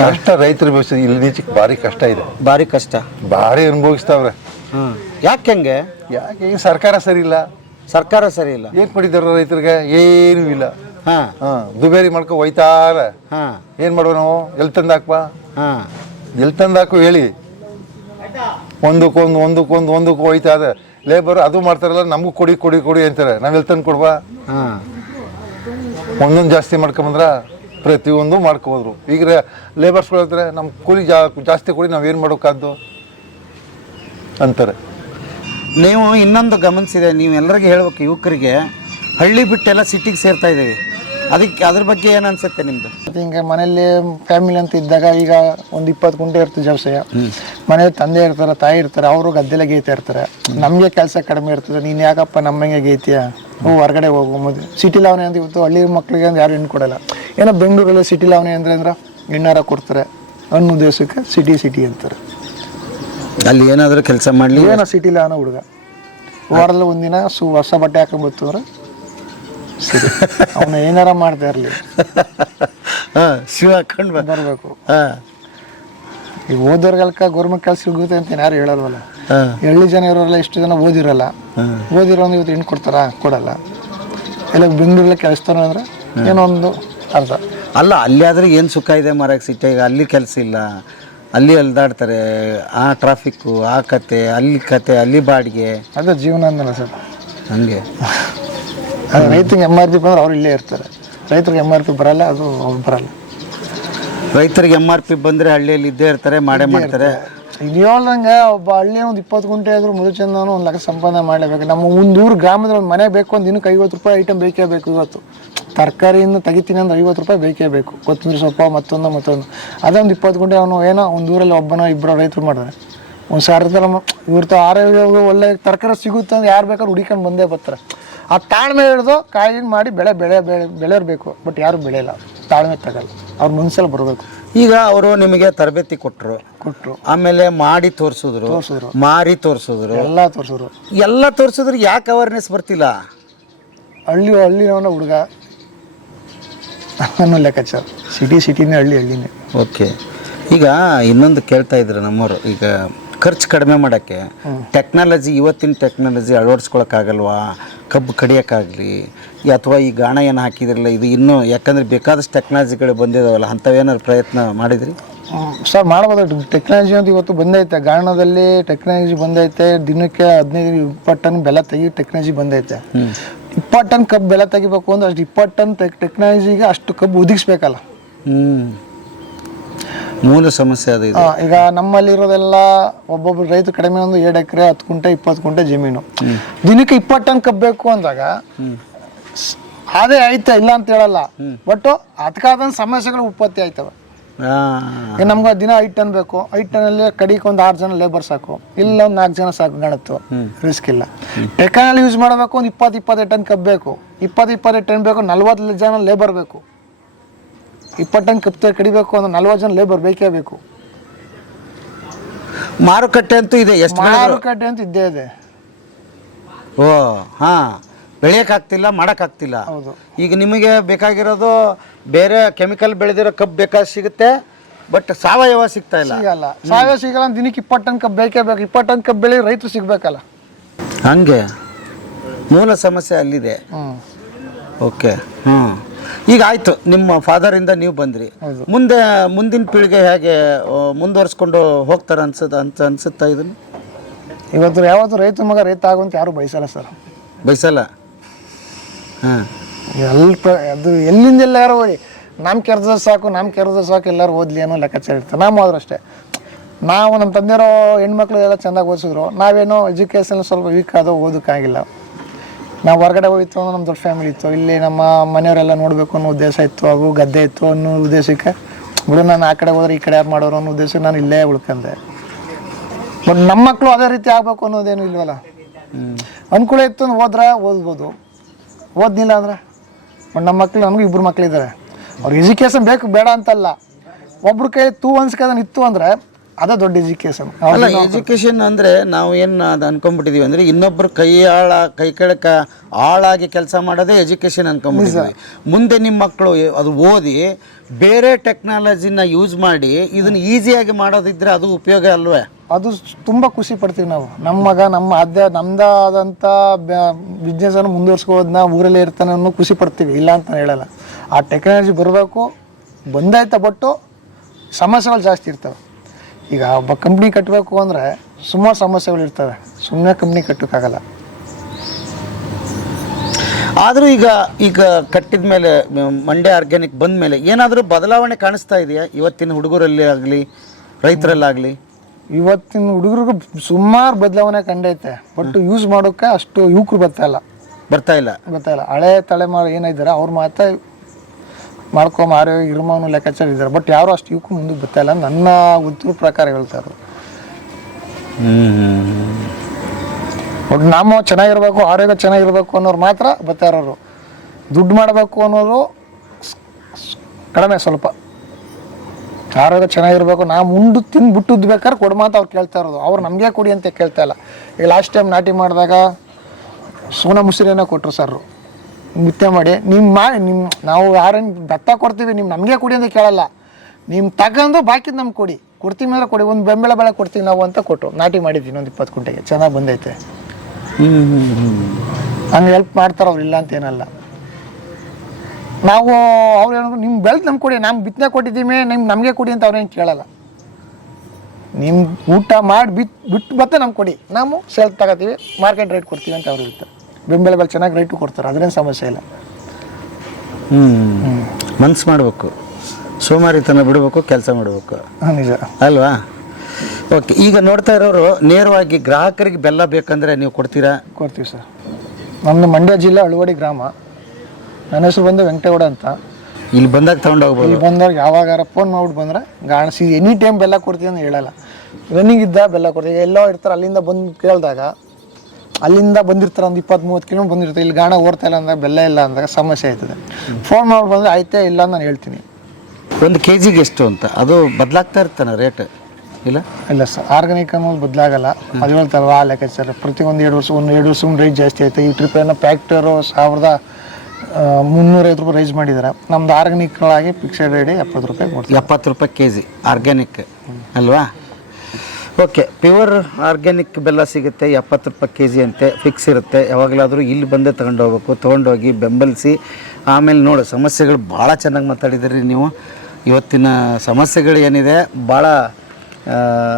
ಕಷ್ಟ ರೈತರು ಬೆಳೆಸ ಇಲ್ಲಿ ನೀಚಕ್ಕೆ ಭಾರಿ ಕಷ್ಟ ಇದೆ, ಭಾರಿ ಕಷ್ಟ, ಭಾರಿ ಅನುಭವಿಸ್ತಾವ್ರೆ. ಹ್ಞೂ. ಯಾಕೆ ಹೆಂಗೆ? ಯಾಕೆ ಈ ಸರ್ಕಾರ ಸರಿ ಇಲ್ಲ, ಸರ್ಕಾರ ಸರಿ ಇಲ್ಲ. ಏನು ಮಾಡಿದಾರ ರೈತರಿಗೆ? ಏನೂ ಇಲ್ಲ. ಹಾಂ ದುಬೇರಿ ಮಾಡ್ಕೊ ಹೋಯ್ತಾರ. ಹಾಂ ಏನು ಮಾಡುವ ನಾವು? ಎಲ್ಲಿ ತಂದಾಕ್ಪ, ಹಾಂ ಎಲ್ಲಿ ತಂದಾಕು ಹೇಳಿ. ಒಂದಕ್ಕೂ ಹೋಯ್ತಾ ಇದೆ. ಲೇಬರ್ ಅದು ಮಾಡ್ತಾರಲ್ಲ, ನಮಗೂ ಕೊಡಿ ಕೊಡಿ ಕೊಡಿ ಅಂತಾರೆ. ನಾವು ಎಲ್ಲಿ ತಂದು ಕೊಡ್ವಾ? ಹಾಂ ಒಂದೊಂದು ಜಾಸ್ತಿ ಮಾಡ್ಕೊಂಬಂದ್ರೆ ಪ್ರತಿಯೊಂದು ಮಾಡ್ಕೋದ್ರು. ಈಗ ಲೇಬರ್ಸ್ಗಳು ಹೇಳ್ತಾರೆ ನಮ್ಮ ಕೂಲಿ ಜಾಸ್ತಿ ಕೊಡಿ, ನಾವೇನು ಮಾಡೋಕ್ಕಾದ್ದು ಅಂತಾರೆ. ನೀವು ಇನ್ನೊಂದು ಗಮನಿಸಿದೆ, ನೀವು ಎಲ್ಲರಿಗೆ ಹೇಳ್ಬೇಕು, ಯುವಕರಿಗೆ ಹಳ್ಳಿ ಬಿಟ್ಟೆಲ್ಲ ಸಿಟಿಗೆ ಸೇರ್ತಾ ಇದ್ದೀವಿ. ಅದಕ್ಕೆ ಅದ್ರ ಬಗ್ಗೆ ಏನು ಅನ್ಸುತ್ತೆ ನಿಮ್ಮದು? ಮತ್ತು ಹಿಂಗೆ ಮನೇಲಿ ಫ್ಯಾಮಿಲಿ ಅಂತ ಇದ್ದಾಗ ಈಗ ಒಂದು 20 ಗುಂಟೆ ಇರ್ತದೆ ವ್ಯವಸಾಯ. ಮನೇಲಿ ತಂದೆ ಇರ್ತಾರೆ, ತಾಯಿ ಇರ್ತಾರೆ, ಅವರು ಗದ್ದೆಲೆ ಗೇಯ್ತಾ ಇರ್ತಾರೆ. ನಮಗೆ ಕೆಲಸ ಕಡಿಮೆ ಇರ್ತದೆ. ನೀನು ಯಾಕಪ್ಪ ನಮ್ಮಂಗೆ ಗೇಯ್ತೀಯ, ಹ್ಞೂ ಹೊರಗಡೆ ಹೋಗು. ಸಿಟಿ ಲಾವಣೆ ಅಂತ ಇವತ್ತು ಹಳ್ಳಿ ಮಕ್ಳಿಗೆ ಅಂದ್ರೆ ಯಾರು ಹೆಣ್ಣು ಕೊಡಲ್ಲ. ಏನೋ ಬೆಂಗಳೂರಲ್ಲಿ ಸಿಟಿ ಲಾವಣೆ ಅಂದ್ರೆ ಹೆಣ್ಣಾರ ಕೊಡ್ತಾರೆ ಅನ್ನೋ ದೇಶಕ್ಕೆ ಸಿಟಿ ಅಂತಾರೆ. ಅಲ್ಲಿ ಏನಾದರೂ ಕೆಲಸ ಮಾಡಲಿ, ಏನೋ ಸಿಟಿ ಲಾವಣ ಹುಡುಗ ವಾರದಲ್ಲಿ ಒಂದಿನ ಹೊಸ ಬಟ್ಟೆ ಹಾಕೊಂಡ್ಬತ್ತು ಅಂದ್ರೆ ಸರಿ, ಅವನ ಏನಾರ ಮಾಡ್ತಾ ಇರಲಿ, ಹಾಂ ಶಿವ ಹಾಕೊಂಡು ಬರಬೇಕು. ಹಾಂ ಈಗ ಓದೋರ್ಗಲ್ಕ ಗೌರ್ಮೆಂಟ್ ಕೆಲಸ ಸಿಗುತ್ತೆ ಅಂತ ಯಾರು ಹೇಳಲ್ವಲ್ಲ. ಹಾಂ ಹಳ್ಳಿ ಜನ ಇರೋರೆಲ್ಲ ಇಷ್ಟು ಜನ ಓದಿರಲ್ಲ. ಓದಿರೋ ಇವತ್ತು ಹೆಣ್ಣು ಕೊಡ್ತಾರಾ? ಕೊಡಲ್ಲ. ಎಲ್ಲ ಬೆಂಗಳೂರಲ್ಲೇ ಕೆಲಸ್ತಾನೆ ಅಂದರೆ ಏನೋ ಒಂದು ಅರ್ಥ. ಅಲ್ಲ, ಅಲ್ಲಿ ಆದರೆ ಏನು ಸುಖ ಇದೆ ಮಾರಾಕ್ ಸಿಟಿಯಾಗ. ಅಲ್ಲಿ ಕೆಲಸ ಇಲ್ಲ, ಅಲ್ಲಿ ಅಲ್ದಾಡ್ತಾರೆ. ಆ ಟ್ರಾಫಿಕ್ಕು, ಆ ಕತೆ, ಅಲ್ಲಿ ಬಾಡಿಗೆ, ಅದು ಜೀವನ ಅಂದಲ್ಲ ಸರ್. ಹಂಗೆ ಅದು ರೈತರಿಗೆ MRP ಬಂದ್ರೆ ಅವ್ರು ಇಲ್ಲೇ ಇರ್ತಾರೆ. ರೈತರಿಗೆ MRP ಬರಲ್ಲ, ಅದು ಅವ್ರು ಬರಲ್ಲ. ರೈತರಿಗೆ MRP ಬಂದರೆ ಹಳ್ಳಿಯಲ್ಲಿ ಇದ್ದೇ ಇರ್ತಾರೆ, ಮಾಡೇ ಮಾಡ್ತಾರೆ. ಇದು ಹೇಳ್ದಂಗೆ ಒಬ್ಬ ಹಳ್ಳಿ ಒಂದು 20 ಗುಂಟೆ ಆದರೂ ಮುದುಚಂದನು 1 ಲಕ್ಷ ಸಂಪಾದನೆ ಮಾಡಲೇಬೇಕು. ನಮ್ಮ ಒಂದು ಊರು ಗ್ರಾಮದಲ್ಲಿ ಒಂದು ಮನೆ ಬೇಕು ಒಂದು ದಿನಕ್ಕೆ 50 ರೂಪಾಯಿ ಐಟಮ್ ಬೇಕೇ ಬೇಕು. ಇವತ್ತು ತರಕಾರಿಯಿಂದ ತೆಗಿತೀನಿ ಅಂದ್ರೆ 50 ರೂಪಾಯಿ ಬೇಕೇ ಬೇಕು. ಕೊತ್ತಂಬರಿ ಸೊಪ್ಪು ಮತ್ತೊಂದು ಅದೊಂದು 20 ಗುಂಟೆ ಅವನು ಏನೋ ಒಂದು ಊರಲ್ಲಿ ಒಬ್ಬನೋ ಇಬ್ಬರು ರೈತರು ಮಾಡಿದ್ರೆ ಒಂದು ಸಾವಿರ ಇವ್ರದ್ದು ಆರೋಗ್ಯ ಒಳ್ಳೆ ತರಕಾರಿ ಸಿಗುತ್ತೆ ಅಂದ್ರೆ ಯಾರು ಬೇಕಾದ್ರೂ ಹುಡಿಕೊಂಡು ಬಂದೇ ಬರ್ತಾರೆ. ಆ ತಾಳ್ಮೆ ಹಿಡಿದು ಕಾಯಿ ಮಾಡಿ ಬೆಳೆಯಬೇಕು. ಬಟ್ ಯಾರು ಬೆಳೆಯಲ್ಲ, ತಾಳ್ಮೆ ತಗಲ್ಲ. ಅವ್ರ ಮನ್ಸಲ್ಲಿ ಬರಬೇಕು. ಈಗ ಅವರು ನಿಮಗೆ ತರಬೇತಿ ಕೊಟ್ಟರು, ಆಮೇಲೆ ಮಾಡಿ ತೋರಿಸಿದ್ರು, ಮಾರಿ ತೋರಿಸಿದ್ರು, ಎಲ್ಲ ತೋರಿಸಿದ್ರು. ಯಾಕೆ ಅವೇರ್ನೆಸ್ ಬರ್ತಿಲ್ಲ? ಹಳ್ಳಿನವನ ಹುಡುಗ ಅನ್ನೋ ಲೆಕ್ಕಾಚಾರ. ಸಿಟಿನೇ ಹಳ್ಳಿನೇ. ಓಕೆ. ಈಗ ಇನ್ನೊಂದು ಕೇಳ್ತಾ ಇದ್ರು ನಮ್ಮವರು, ಈಗ ಖರ್ಚು ಕಡಿಮೆ ಮಾಡೋಕ್ಕೆ ಟೆಕ್ನಾಲಜಿ, ಇವತ್ತಿನ ಟೆಕ್ನಾಲಜಿ ಅಳವಡಿಸ್ಕೊಳಕ್ಕಾಗಲ್ವಾ? ಕಬ್ಬು ಕಡಿಯೋಕ್ಕಾಗಲಿ ಅಥವಾ ಈ ಗಾಣ ಏನು ಹಾಕಿದ್ರಲ್ಲ, ಇದು ಇನ್ನೂ ಯಾಕಂದರೆ ಬೇಕಾದಷ್ಟು ಟೆಕ್ನಾಲಜಿಗಳು ಬಂದಿದಾವಲ್ಲ, ಅಂಥವೇನಾದ್ರು ಪ್ರಯತ್ನ ಮಾಡಿದ್ರಿ? ಸರ್ ಮಾಡ್ಬೋದು. ಟೆಕ್ನಾಲಜಿ ಅಂತ ಇವತ್ತು ಬಂದೈತೆ. ಗಾಣದಲ್ಲಿ ಟೆಕ್ನಾಲಜಿ ಬಂದೈತೆ. ದಿನಕ್ಕೆ 15-20 ಟನ್ ಬೆಲೆ ತೆಗಿ ಟೆಕ್ನಾಲಜಿ ಬಂದೈತೆ. 20 ಟನ್ ಕಬ್ಬು ಬೆಲೆ ತೆಗಿಬೇಕು ಅಂದ್ರೆ ಅಷ್ಟು 20 ಟನ್ ಟೆಕ್ನಾಲಜಿಗೆ ಅಷ್ಟು ಕಬ್ಬು ಒದಗಿಸ್ಬೇಕಲ್ಲ. ಮೂಲ ಸಮಸ್ಯೆ ಅದು. ಈಗ ನಮ್ಮಲ್ಲಿರೋದೆಲ್ಲ ಒಬ್ಬೊಬ್ರು ರೈತ ಕಡಿಮೆ ಒಂದು 2 ಎಕರೆ 10 ಗುಂಟೆ 20 ಗುಂಟೆ ಜಮೀನು. ದಿನಕ್ಕೆ 20 ಟನ್ ಕಬ್ಬು ಬೇಕು ಅಂದಾಗ ಅದೇ ಐತೆ, ಇಲ್ಲ ಅಂತ ಹೇಳಲ್ಲ. ಬಟ್ ಅದಕ್ಕಾದ ಸಮಸ್ಯೆಗಳು ಉತ್ಪತ್ತಿ ಆಯ್ತವೆ. ನಮ್ಗೆ ದಿನ 5 ಟನ್ ಬೇಕು. 5 ಟನ್ನಲ್ಲಿ ಕಡಿಗೆ ಒಂದು 6 ಜನ ಲೇಬರ್ ಸಾಕು, ಇಲ್ಲ ಒಂದು 4 ಜನ ಸಾಕು, ಗಣತ್ತು ರಿಸ್ಕ್ ಇಲ್ಲ. ಟೆಕ್ನಾಲಜಿ ಯೂಸ್ ಮಾಡಬೇಕು. ಒಂದು 20-25 ಟನ್ ಕಬ್ಬು ಬೇಕು. 20-25 ಟನ್ ಬೇಕು. 40 ಜನ ಲೇಬರ್ ಬೇಕು. 20 ಟನ್ ಕಬ್ಬು ಕಡಿಬೇಕು ಅಂದ್ರೆ 40 ಜನ ಲೇಬರ್ ಬೇಕೇ ಬೇಕು. ಮಾರುಕಟ್ಟೆ ಅಂತೂ ಇದೆ, ಎಷ್ಟು ಮಾರುಕಟ್ಟೆ ಅಂತ ಇದ್ದೇ ಇದೆ. ಓ ಹಾಂ, ಬೆಳೆಯೋಕ್ಕಾಗ್ತಿಲ್ಲ, ಮಾಡೋಕ್ಕಾಗ್ತಿಲ್ಲ. ಈಗ ನಿಮಗೆ ಬೇಕಾಗಿರೋದು ಬೇರೆ ಕೆಮಿಕಲ್ ಬೆಳೆದಿರೋ ಕಬ್ಬು ಬೇಕಾದ ಸಿಗುತ್ತೆ, ಬಟ್ ಸಾವಯವ ಸಿಗ್ತಾ ಇಲ್ಲ. ಸಿಗಲ್ಲ, ಸಾವಯವ ಸಿಗಲ್ಲ. ದಿನಕ್ಕೆ 20 ಟನ್ ಕಬ್ಬು ಬೇಕೇ ಬೇಕು. 20 ಟನ್ ಕಬ್ಬು ಬೆಳೆ ರೈತರು ಸಿಗ್ಬೇಕಲ್ಲ. ಹಂಗೆ ಮೂಲ ಸಮಸ್ಯೆ ಅಲ್ಲಿದೆ. ಓಕೆ. ಈಗ ಆಯಿತು, ನಿಮ್ಮ ಫಾದರಿಂದ ನೀವು ಬಂದ್ರಿ, ಮುಂದಿನ ಪೀಳಿಗೆ ಹೇಗೆ ಮುಂದುವರ್ಸ್ಕೊಂಡು ಹೋಗ್ತಾರೆ ಅನ್ಸುತ್ತಾ ಇದನ್ನು? ಇವತ್ತು ಯಾವತ್ತು ರೈತ ಮಗ ರೈತ ಆಗುವಂತ ಯಾರು ಬಯಸಲ್ಲ ಸರ್. ಬಯಸಲ್ಲ. ಹಾಂ, ಅದು ಎಲ್ಲಿಂದೆಲ್ಲ ಯಾರು ಓದಿ ನಮ್ಮ ಕೆರೆದ ಸಾಕು ಎಲ್ಲರೂ ಓದ್ಲಿ ಅನ್ನೋ ಲೆಕ್ಕಾಚಾರ ಇರ್ತದೆ. ನಾವು ಹೋದ್ರೆ ಅಷ್ಟೇ. ನಾವು ನಮ್ಮ ತಂದೆಯವರು ಹೆಣ್ಮಕ್ಳು ಎಲ್ಲ ಚೆಂದಾಗಿ ಓದಿಸಿದ್ರು. ನಾವೇನೋ ಎಜುಕೇಷನ್ ಸ್ವಲ್ಪ ವೀಕ್ ಆದೋ ಓದೋಕ್ಕಾಗಿಲ್ಲ. ನಾವು ಹೊರಗಡೆ ಹೋಗಿತ್ತು ಅಂದ್ರೆ ನಮ್ಮ ದೊಡ್ಡ ಫ್ಯಾಮಿಲಿ ಇತ್ತು, ಇಲ್ಲಿ ನಮ್ಮ ಮನೆಯವರೆಲ್ಲ ನೋಡಬೇಕು ಅನ್ನೋ ಉದ್ದೇಶ ಇತ್ತು, ಹಾಗೂ ಗದ್ದೆ ಇತ್ತು ಅನ್ನೋ ಉದ್ದೇಶಕ್ಕೆ ಬಿಡು ನಾನು ಆ ಕಡೆ ಹೋದ್ರೆ ಈ ಕಡೆ ಯಾರು ಮಾಡೋರು ಅನ್ನೋ ಉದ್ದೇಶಕ್ಕೆ ನಾನು ಇಲ್ಲೇ ಉಳ್ಕೊಂಡೆ. ಬಟ್ ನಮ್ಮ ಮಕ್ಕಳು ಅದೇ ರೀತಿ ಆಗಬೇಕು ಅನ್ನೋದೇನು ಇಲ್ವಲ್ಲ. ಅನುಕೂಲ ಇತ್ತು ಅಂದ್ರೆ ಹೋದ್ರೆ ಓದ್ಬೋದು, ಓದ್ನಿಲ್ಲ ಅಂದ್ರೆ. ಬಟ್ ನಮ್ಮ ಮಕ್ಕಳು, ನಮಗೂ 2 ಮಕ್ಕಳಿದ್ದಾರೆ. ಅವ್ರಿಗೆ ಎಜುಕೇಷನ್ ಬೇಕು ಬೇಡ ಅಂತಲ್ಲ. ಒಬ್ರ ಕೈ ಅನ್ಸ್ಕೋದನ್ ಇತ್ತು ಅಂದರೆ ಅದೇ ದೊಡ್ಡ ಎಜುಕೇಷನ್ ಅಲ್ಲ. ಎಜುಕೇಷನ್ ಅಂದರೆ ನಾವು ಏನು ಅದು ಅನ್ಕೊಂಡ್ಬಿಟ್ಟಿದೀವಿ ಅಂದರೆ ಇನ್ನೊಬ್ರು ಕೈ ಕೆಳಕ ಆಳಾಗಿ ಕೆಲಸ ಮಾಡೋದೇ ಎಜುಕೇಷನ್ ಅನ್ಕೊಂಡ್ಬಿಟ್ಟಿದ್ವಿ. ಮುಂದೆ ನಿಮ್ಮ ಮಕ್ಕಳು ಅದು ಓದಿ ಬೇರೆ ಟೆಕ್ನಾಲಜಿನ ಯೂಸ್ ಮಾಡಿ ಇದನ್ನು ಈಸಿಯಾಗಿ ಮಾಡೋದಿದ್ರೆ ಅದು ಉಪಯೋಗ ಅಲ್ವೇ? ಅದು ತುಂಬ ಖುಷಿ ಪಡ್ತೀವಿ ನಾವು. ನಮ್ಮ ಮಗ ನಮ್ಮದಾದಂಥ ಬಿಸ್ನೆಸನ್ನು ಮುಂದುವರ್ಸ್ಕೋದನ್ನ ಊರಲ್ಲೇ ಇರ್ತಾನೆ ಅನ್ನೋ ಖುಷಿ ಪಡ್ತೀವಿ, ಇಲ್ಲ ಅಂತ ಹೇಳಲ್ಲ. ಆ ಟೆಕ್ನಾಲಜಿ ಬರಬೇಕು, ಬಂದಾಯ್ತಾ. ಬಟ್ಟು ಸಮಸ್ಯೆಗಳು ಜಾಸ್ತಿ ಇರ್ತವೆ. ಈಗ ಒಬ್ಬ ಕಂಪ್ನಿ ಕಟ್ಟಬೇಕು ಅಂದರೆ ಸುಮಾರು ಸಮಸ್ಯೆಗಳು ಇರ್ತವೆ. ಸುಮ್ಮನೆ ಕಂಪ್ನಿ ಕಟ್ಟೋಕ್ಕಾಗಲ್ಲ. ಆದರೂ ಈಗ ಕಟ್ಟಿದ ಮೇಲೆ ಮಂಡ್ಯ ಆರ್ಗ್ಯಾನಿಕ್ ಬಂದ ಮೇಲೆ ಏನಾದರೂ ಬದಲಾವಣೆ ಕಾಣಿಸ್ತಾ ಇದೆಯಾ ಇವತ್ತಿನ ಹುಡುಗರಲ್ಲಿ ಆಗಲಿ ರೈತರಲ್ಲಾಗಲಿ? ಇವತ್ತಿನ ಹುಡುಗರಿಗೂ ಸುಮಾರು ಬದಲಾವಣೆ ಕಂಡೈತೆ. ಬಟ್ ಯೂಸ್ ಮಾಡೋಕ್ಕೆ ಅಷ್ಟು ಯುವಕರು ಬರ್ತಾ ಇಲ್ಲ. ಹಳೆ ತಲೆಮಾರು ಏನಿದ್ದಾರೆ ಅವ್ರು ಮಾತ್ರ ಆರೋಗ್ಯ ಇರ್ಮಾನು ಲೆಕ್ಕಾಚಾರ ಇದ್ದಾರೆ. ಬಟ್ ಯಾರು ಅಷ್ಟು ಯುವಕರು ಮುಂದಕ್ಕೆ ಬರ್ತಾ ಇಲ್ಲ, ನನ್ನ ಗೊತ್ತಿರೋ ಪ್ರಕಾರ ಹೇಳ್ತಾರೆ. ಬಟ್ ನಾವು ಚೆನ್ನಾಗಿರ್ಬೇಕು, ಆರೋಗ್ಯ ಚೆನ್ನಾಗಿರ್ಬೇಕು ಅನ್ನೋರು ಮಾತ್ರ ಬರ್ತಾ ಇರೋರು. ದುಡ್ಡು ಮಾಡಬೇಕು ಅನ್ನೋರು ಕಡಿಮೆ ಸ್ವಲ್ಪ. ಆರೋಗ್ಯ ಚೆನ್ನಾಗಿರ್ಬೇಕು, ನಾವು ಮುಂದೆ ತಿಂದ್ಬಿಟ್ಟು ಬೇಕಾದ್ರೆ ಕೊಡು ಮಾತು ಅವ್ರು ಕೇಳ್ತಾ ಇರೋದು. ಅವ್ರು ನಮಗೆ ಕೊಡಿ ಅಂತ ಕೇಳ್ತಾ ಇಲ್ಲ. ಈಗ ಲಾಸ್ಟ್ ಟೈಮ್ ನಾಟಿ ಮಾಡಿದಾಗ ಸೋನಾ ಮುಸ್ರಿನ ಕೊಟ್ಟರು ಸರ್, ಬಿತ್ತನೆ ಮಾಡಿ ನಾವು ಯಾರೇನು ಭತ್ತ ಕೊಡ್ತೀವಿ, ನಮಗೆ ಕೊಡಿ ಅಂತ ಕೇಳಲ್ಲ. ತಗೊಂಡು ಬಾಕಿದ್ ನಮ್ಗೆ ಕೊಡ್ತೀವಿ ಮೇಲೆ ಕೊಡಿ, ಒಂದು ಬೆಂಬಲ ಬೆಳೆ ಕೊಡ್ತೀವಿ ನಾವು ಅಂತ ಕೊಟ್ಟು ನಾಟಿ ಮಾಡಿದ್ವಿ. ಒಂದು 20 ಕುಂಟೆಗೆ ಚೆನ್ನಾಗಿ ಬಂದೈತೆ. ಹಂಗೆ ಹೆಲ್ಪ್ ಮಾಡ್ತಾರೆ ಅವ್ರು, ಇಲ್ಲ ಅಂತ ಏನಲ್ಲ. ನಾವು ಅವ್ರು ಹೇಳೋದು ನಿಮ್ಮ ಬೆಳೆದು ನಮ್ಗೆ ಕೊಡಿ, ನಾವು ಬಿತ್ತನೆ ಕೊಟ್ಟಿದ್ದೀವಿ ನಮಗೆ ಕೊಡಿ ಅಂತ ಅವ್ರೇನು ಕೇಳಲ್ಲ. ನಿಮ್ಮ ಊಟ ಮಾಡಿ ಬಿಟ್ಟು ಭತ್ತ ನಮ್ಗೆ ಕೊಡಿ, ನಾವು ಸೇಲ್ ತಗೋತೀವಿ, ಮಾರ್ಕೆಟ್ ರೇಟ್ ಕೊಡ್ತೀವಿ ಅಂತ ಅವ್ರು ಹೇಳ್ತಾರೆ. ಬೆಂಬಲ ಬೆಲೆ ಚೆನ್ನಾಗಿ ರೇಟು ಕೊಡ್ತಾರೆ, ಅದ್ರೇನು ಸಮಸ್ಯೆ ಇಲ್ಲ. ಮನ್ಸು ಮಾಡಬೇಕು, ಸೋಮಾರಿತನ ಬಿಡಬೇಕು, ಕೆಲಸ ಮಾಡಬೇಕು. ನಿಜ ಅಲ್ವಾ? ಓಕೆ. ಈಗ ನೋಡ್ತಾ ಇರೋರು ನೇರವಾಗಿ ಗ್ರಾಹಕರಿಗೆ ಬೆಲ್ಲ ಬೇಕಂದ್ರೆ ನೀವು ಕೊಡ್ತೀರಾ? ಕೊಡ್ತೀವಿ ಸರ್. ನಮ್ಮದು ಮಂಡ್ಯ ಜಿಲ್ಲೆ ಅಳುವಡಿ ಗ್ರಾಮ. ನನ್ನ ಹೆಸರು ಬಂದು ವೆಂಕಟೇಗೌಡ ಅಂತ. ಇಲ್ಲಿ ಬಂದಾಗ ತಗೊಂಡು ಹೋಗ್ಬೋದು. ಇಲ್ಲಿ ಬಂದವ್ರು ಯಾವಾಗಾರ ಫೋನ್ ಮಾಡ್ಬಿಟ್ಟು ಬಂದರೆ ಗಾಣಿಸಿ ಎನಿ ಟೈಮ್ ಬೆಲ್ಲ ಕೊಡ್ತೀವಿ ಅಂತ ಹೇಳಲ್ಲ. ರನ್ನಿಂಗ್ ಇದ್ದ ಬೆಲ್ಲ ಕೊಡ್ತೀವಿ. ಎಲ್ಲೋ ಇರ್ತಾರೆ, ಅಲ್ಲಿಂದ ಬಂದು ಕೇಳಿದಾಗ ಅಲ್ಲಿಂದ ಬಂದಿರ್ತಾರೆ, ಒಂದು 20-30 ಕಿಲೋಮೀಟರ್ ಬಂದಿರ್ತಾರೆ. ಇಲ್ಲಿ ಗಾಣ ಓಡ್ತಾ ಇಲ್ಲ ಅಂದಾಗ, ಬೆಲ್ಲ ಇಲ್ಲ ಅಂದಾಗ ಸಮಸ್ಯೆ ಆಯ್ತದೆ. ಫೋನ್ ಮಾಡ್ಬಿಟ್ಟು ಬಂದರೆ ಆಯ್ತೇ ಇಲ್ಲ ಅಂತ ನಾನು ಹೇಳ್ತೀನಿ. 1 kg ಎಷ್ಟು ಅಂತ ಅದು ಬದಲಾಗ್ತಾ ಇರ್ತಾನೆ ರೇಟ್? ಇಲ್ಲ ಸರ್, ಆರ್ಗಾನಿಕ್ ಅನ್ನೋದು ಬದಲಾಗಲ್ಲ. ಅದು ಹೇಳ್ತಾರಲ್ಲ ಆ ಲೆಕ್ಕಾಚಾರ. ಪ್ರತಿ 1-2 ವರ್ಷ ರೇಟ್ ಜಾಸ್ತಿ ಆಯ್ತು. ಈ ಟ್ರಿಪ್ ಏನೋ ಫ್ಯಾಕ್ಟರು 1350 ರೂಪಾಯಿ ರೈಸ್ ಮಾಡಿದ್ದಾರೆ. ನಮ್ದು ಆರ್ಗಾನಿಕ್ಗಳಾಗಿ ಫಿಕ್ಸೆಡ್ ರೇಟ್ 70 ರೂಪಾಯಿ ಕೊಡ್ತೀವಿ. 70 ರೂಪಾಯಿ kg ಆರ್ಗ್ಯಾನಿಕ್ ಅಲ್ವಾ? ಓಕೆ. ಪ್ಯೂರ್ ಆರ್ಗ್ಯಾನಿಕ್ ಬೆಲ್ಲ ಸಿಗುತ್ತೆ, 70 ರೂಪಾಯಿ kg ಅಂತೆ, ಫಿಕ್ಸ್ ಇರುತ್ತೆ. ಯಾವಾಗಲಾದರೂ ಇಲ್ಲಿ ಬಂದೇ ತೊಗೊಂಡೋಗಿ ಬೆಂಬಲಿಸಿ. ಆಮೇಲೆ ನೋಡಿ, ಸಮಸ್ಯೆಗಳು ಭಾಳ ಚೆನ್ನಾಗಿ ಮಾತಾಡಿದಿರಿ ನೀವು. ಇವತ್ತಿನ ಸಮಸ್ಯೆಗಳು ಏನಿದೆ ಭಾಳ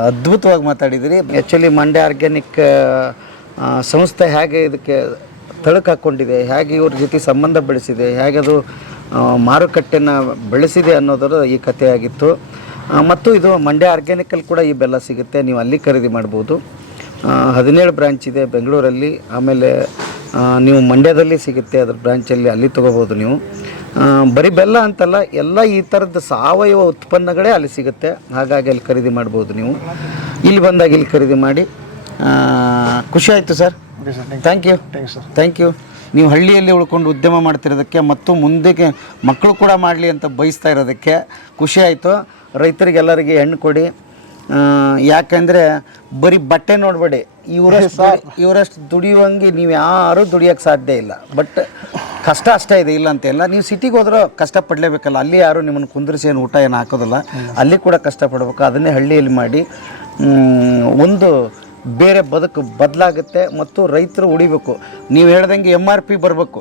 ಅದ್ಭುತವಾಗಿ ಮಾತಾಡಿದಿರಿ. ಆ್ಯಕ್ಚುಲಿ ಮಂಡ್ಯ ಆರ್ಗ್ಯಾನಿಕ್ ಸಂಸ್ಥೆ ಹೇಗೆ ಇದಕ್ಕೆ ತಳಕು ಹಾಕ್ಕೊಂಡಿದೆ, ಹೇಗೆ ಇವ್ರ ಜೊತೆ ಸಂಬಂಧ ಬೆಳೆಸಿದೆ, ಹೇಗೆ ಅದು ಮಾರುಕಟ್ಟೆನ ಬೆಳೆಸಿದೆ ಅನ್ನೋದರ ಈ ಕಥೆಯಾಗಿತ್ತು. ಮತ್ತು ಇದು ಮಂಡ್ಯ ಆರ್ಗ್ಯಾನಿಕಲ್ಲಿ ಕೂಡ ಈ ಬೆಲ್ಲ ಸಿಗುತ್ತೆ, ನೀವು ಅಲ್ಲಿ ಖರೀದಿ ಮಾಡ್ಬೋದು. 17 ಬ್ರಾಂಚ್ ಇದೆ ಬೆಂಗಳೂರಲ್ಲಿ. ಆಮೇಲೆ ನೀವು ಮಂಡ್ಯದಲ್ಲಿ ಸಿಗುತ್ತೆ, ಅದ್ರ ಬ್ರಾಂಚಲ್ಲಿ ಅಲ್ಲಿ ತೊಗೋಬೋದು ನೀವು. ಬರೀ ಬೆಲ್ಲ ಅಂತಲ್ಲ, ಎಲ್ಲ ಈ ಥರದ ಸಾವಯವ ಉತ್ಪನ್ನಗಳೇ ಅಲ್ಲಿ ಸಿಗುತ್ತೆ. ಹಾಗಾಗಿ ಅಲ್ಲಿ ಖರೀದಿ ಮಾಡ್ಬೋದು ನೀವು. ಇಲ್ಲಿ ಬಂದಾಗ ಇಲ್ಲಿ ಖರೀದಿ ಮಾಡಿ. ಖುಷಿ ಆಯಿತು ಸರ್. Thank you. ನೀವು ಹಳ್ಳಿಯಲ್ಲಿ ಉಳ್ಕೊಂಡು ಉದ್ಯಮ ಮಾಡ್ತಿರೋದಕ್ಕೆ ಮತ್ತು ಮುಂದಕ್ಕೆ ಮಕ್ಕಳು ಕೂಡ ಮಾಡಲಿ ಅಂತ ಬಯಸ್ತಾ ಇರೋದಕ್ಕೆ ಖುಷಿ ಆಯಿತು. ರೈತರಿಗೆಲ್ಲರಿಗೆ ಹೆಣ್ಣು ಕೊಡಿ. ಯಾಕೆಂದರೆ ಬರೀ ಬಟ್ಟೆ ನೋಡಬೇಡಿ, ಇವರಷ್ಟು ದುಡಿಯುವಂಗೆ ನೀವು ಯಾರೂ ದುಡಿಯೋಕ್ಕೆ ಸಾಧ್ಯ ಇಲ್ಲ. ಬಟ್ ಕಷ್ಟ ಅಷ್ಟೇ ಇದೆ, ಇಲ್ಲ ಅಂತೆಲ್ಲ. ನೀವು ಸಿಟಿಗೆ ಹೋದ್ರೆ ಕಷ್ಟಪಡಲೇಬೇಕಲ್ಲ, ಅಲ್ಲಿ ಯಾರು ನಿಮ್ಮನ್ನು ಕುಂದಿರಿಸಿ ಏನು ಊಟ ಏನು ಹಾಕೋದಿಲ್ಲ, ಅಲ್ಲಿ ಕೂಡ ಕಷ್ಟಪಡಬೇಕು. ಅದನ್ನೇ ಹಳ್ಳಿಯಲ್ಲಿ ಮಾಡಿ ಒಂದು ಬೇರೆ ಬದುಕು ಬದಲಾಗುತ್ತೆ ಮತ್ತು ರೈತರು ಉಳಿಬೇಕು. ನೀವು ಹೇಳ್ದಂಗೆ MRP ಬರಬೇಕು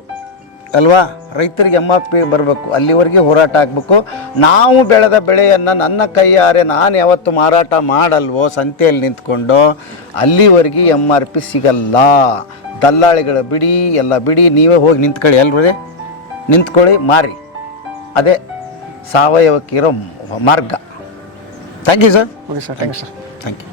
ಅಲ್ವಾ, ರೈತರಿಗೆ MRP ಬರಬೇಕು, ಅಲ್ಲಿವರೆಗೆ ಹೋರಾಟ ಆಗಬೇಕು. ನಾವು ಬೆಳೆದ ಬೆಳೆಯನ್ನು ನನ್ನ ಕೈಯಾರೆ ನಾನು ಯಾವತ್ತು ಮಾರಾಟ ಮಾಡಲ್ವೋ ಸಂತೆಯಲ್ಲಿ ನಿಂತ್ಕೊಂಡು, ಅಲ್ಲಿವರೆಗೆ MRP ಸಿಗಲ್ಲ. ದಲ್ಲಾಳಿಗಳ ಬಿಡಿ, ಎಲ್ಲ ಬಿಡಿ, ನೀವೇ ಹೋಗಿ ನಿಂತ್ಕೊಳ್ಳಿ, ಅಲ್ರಿ ನಿಂತ್ಕೊಳ್ಳಿ, ಮಾರಿ. ಅದೇ ಸಾವಯವಕ್ಕಿರೋ ಮಾರ್ಗ. Thank you sir. Okay sir, thank you sir. Thank you.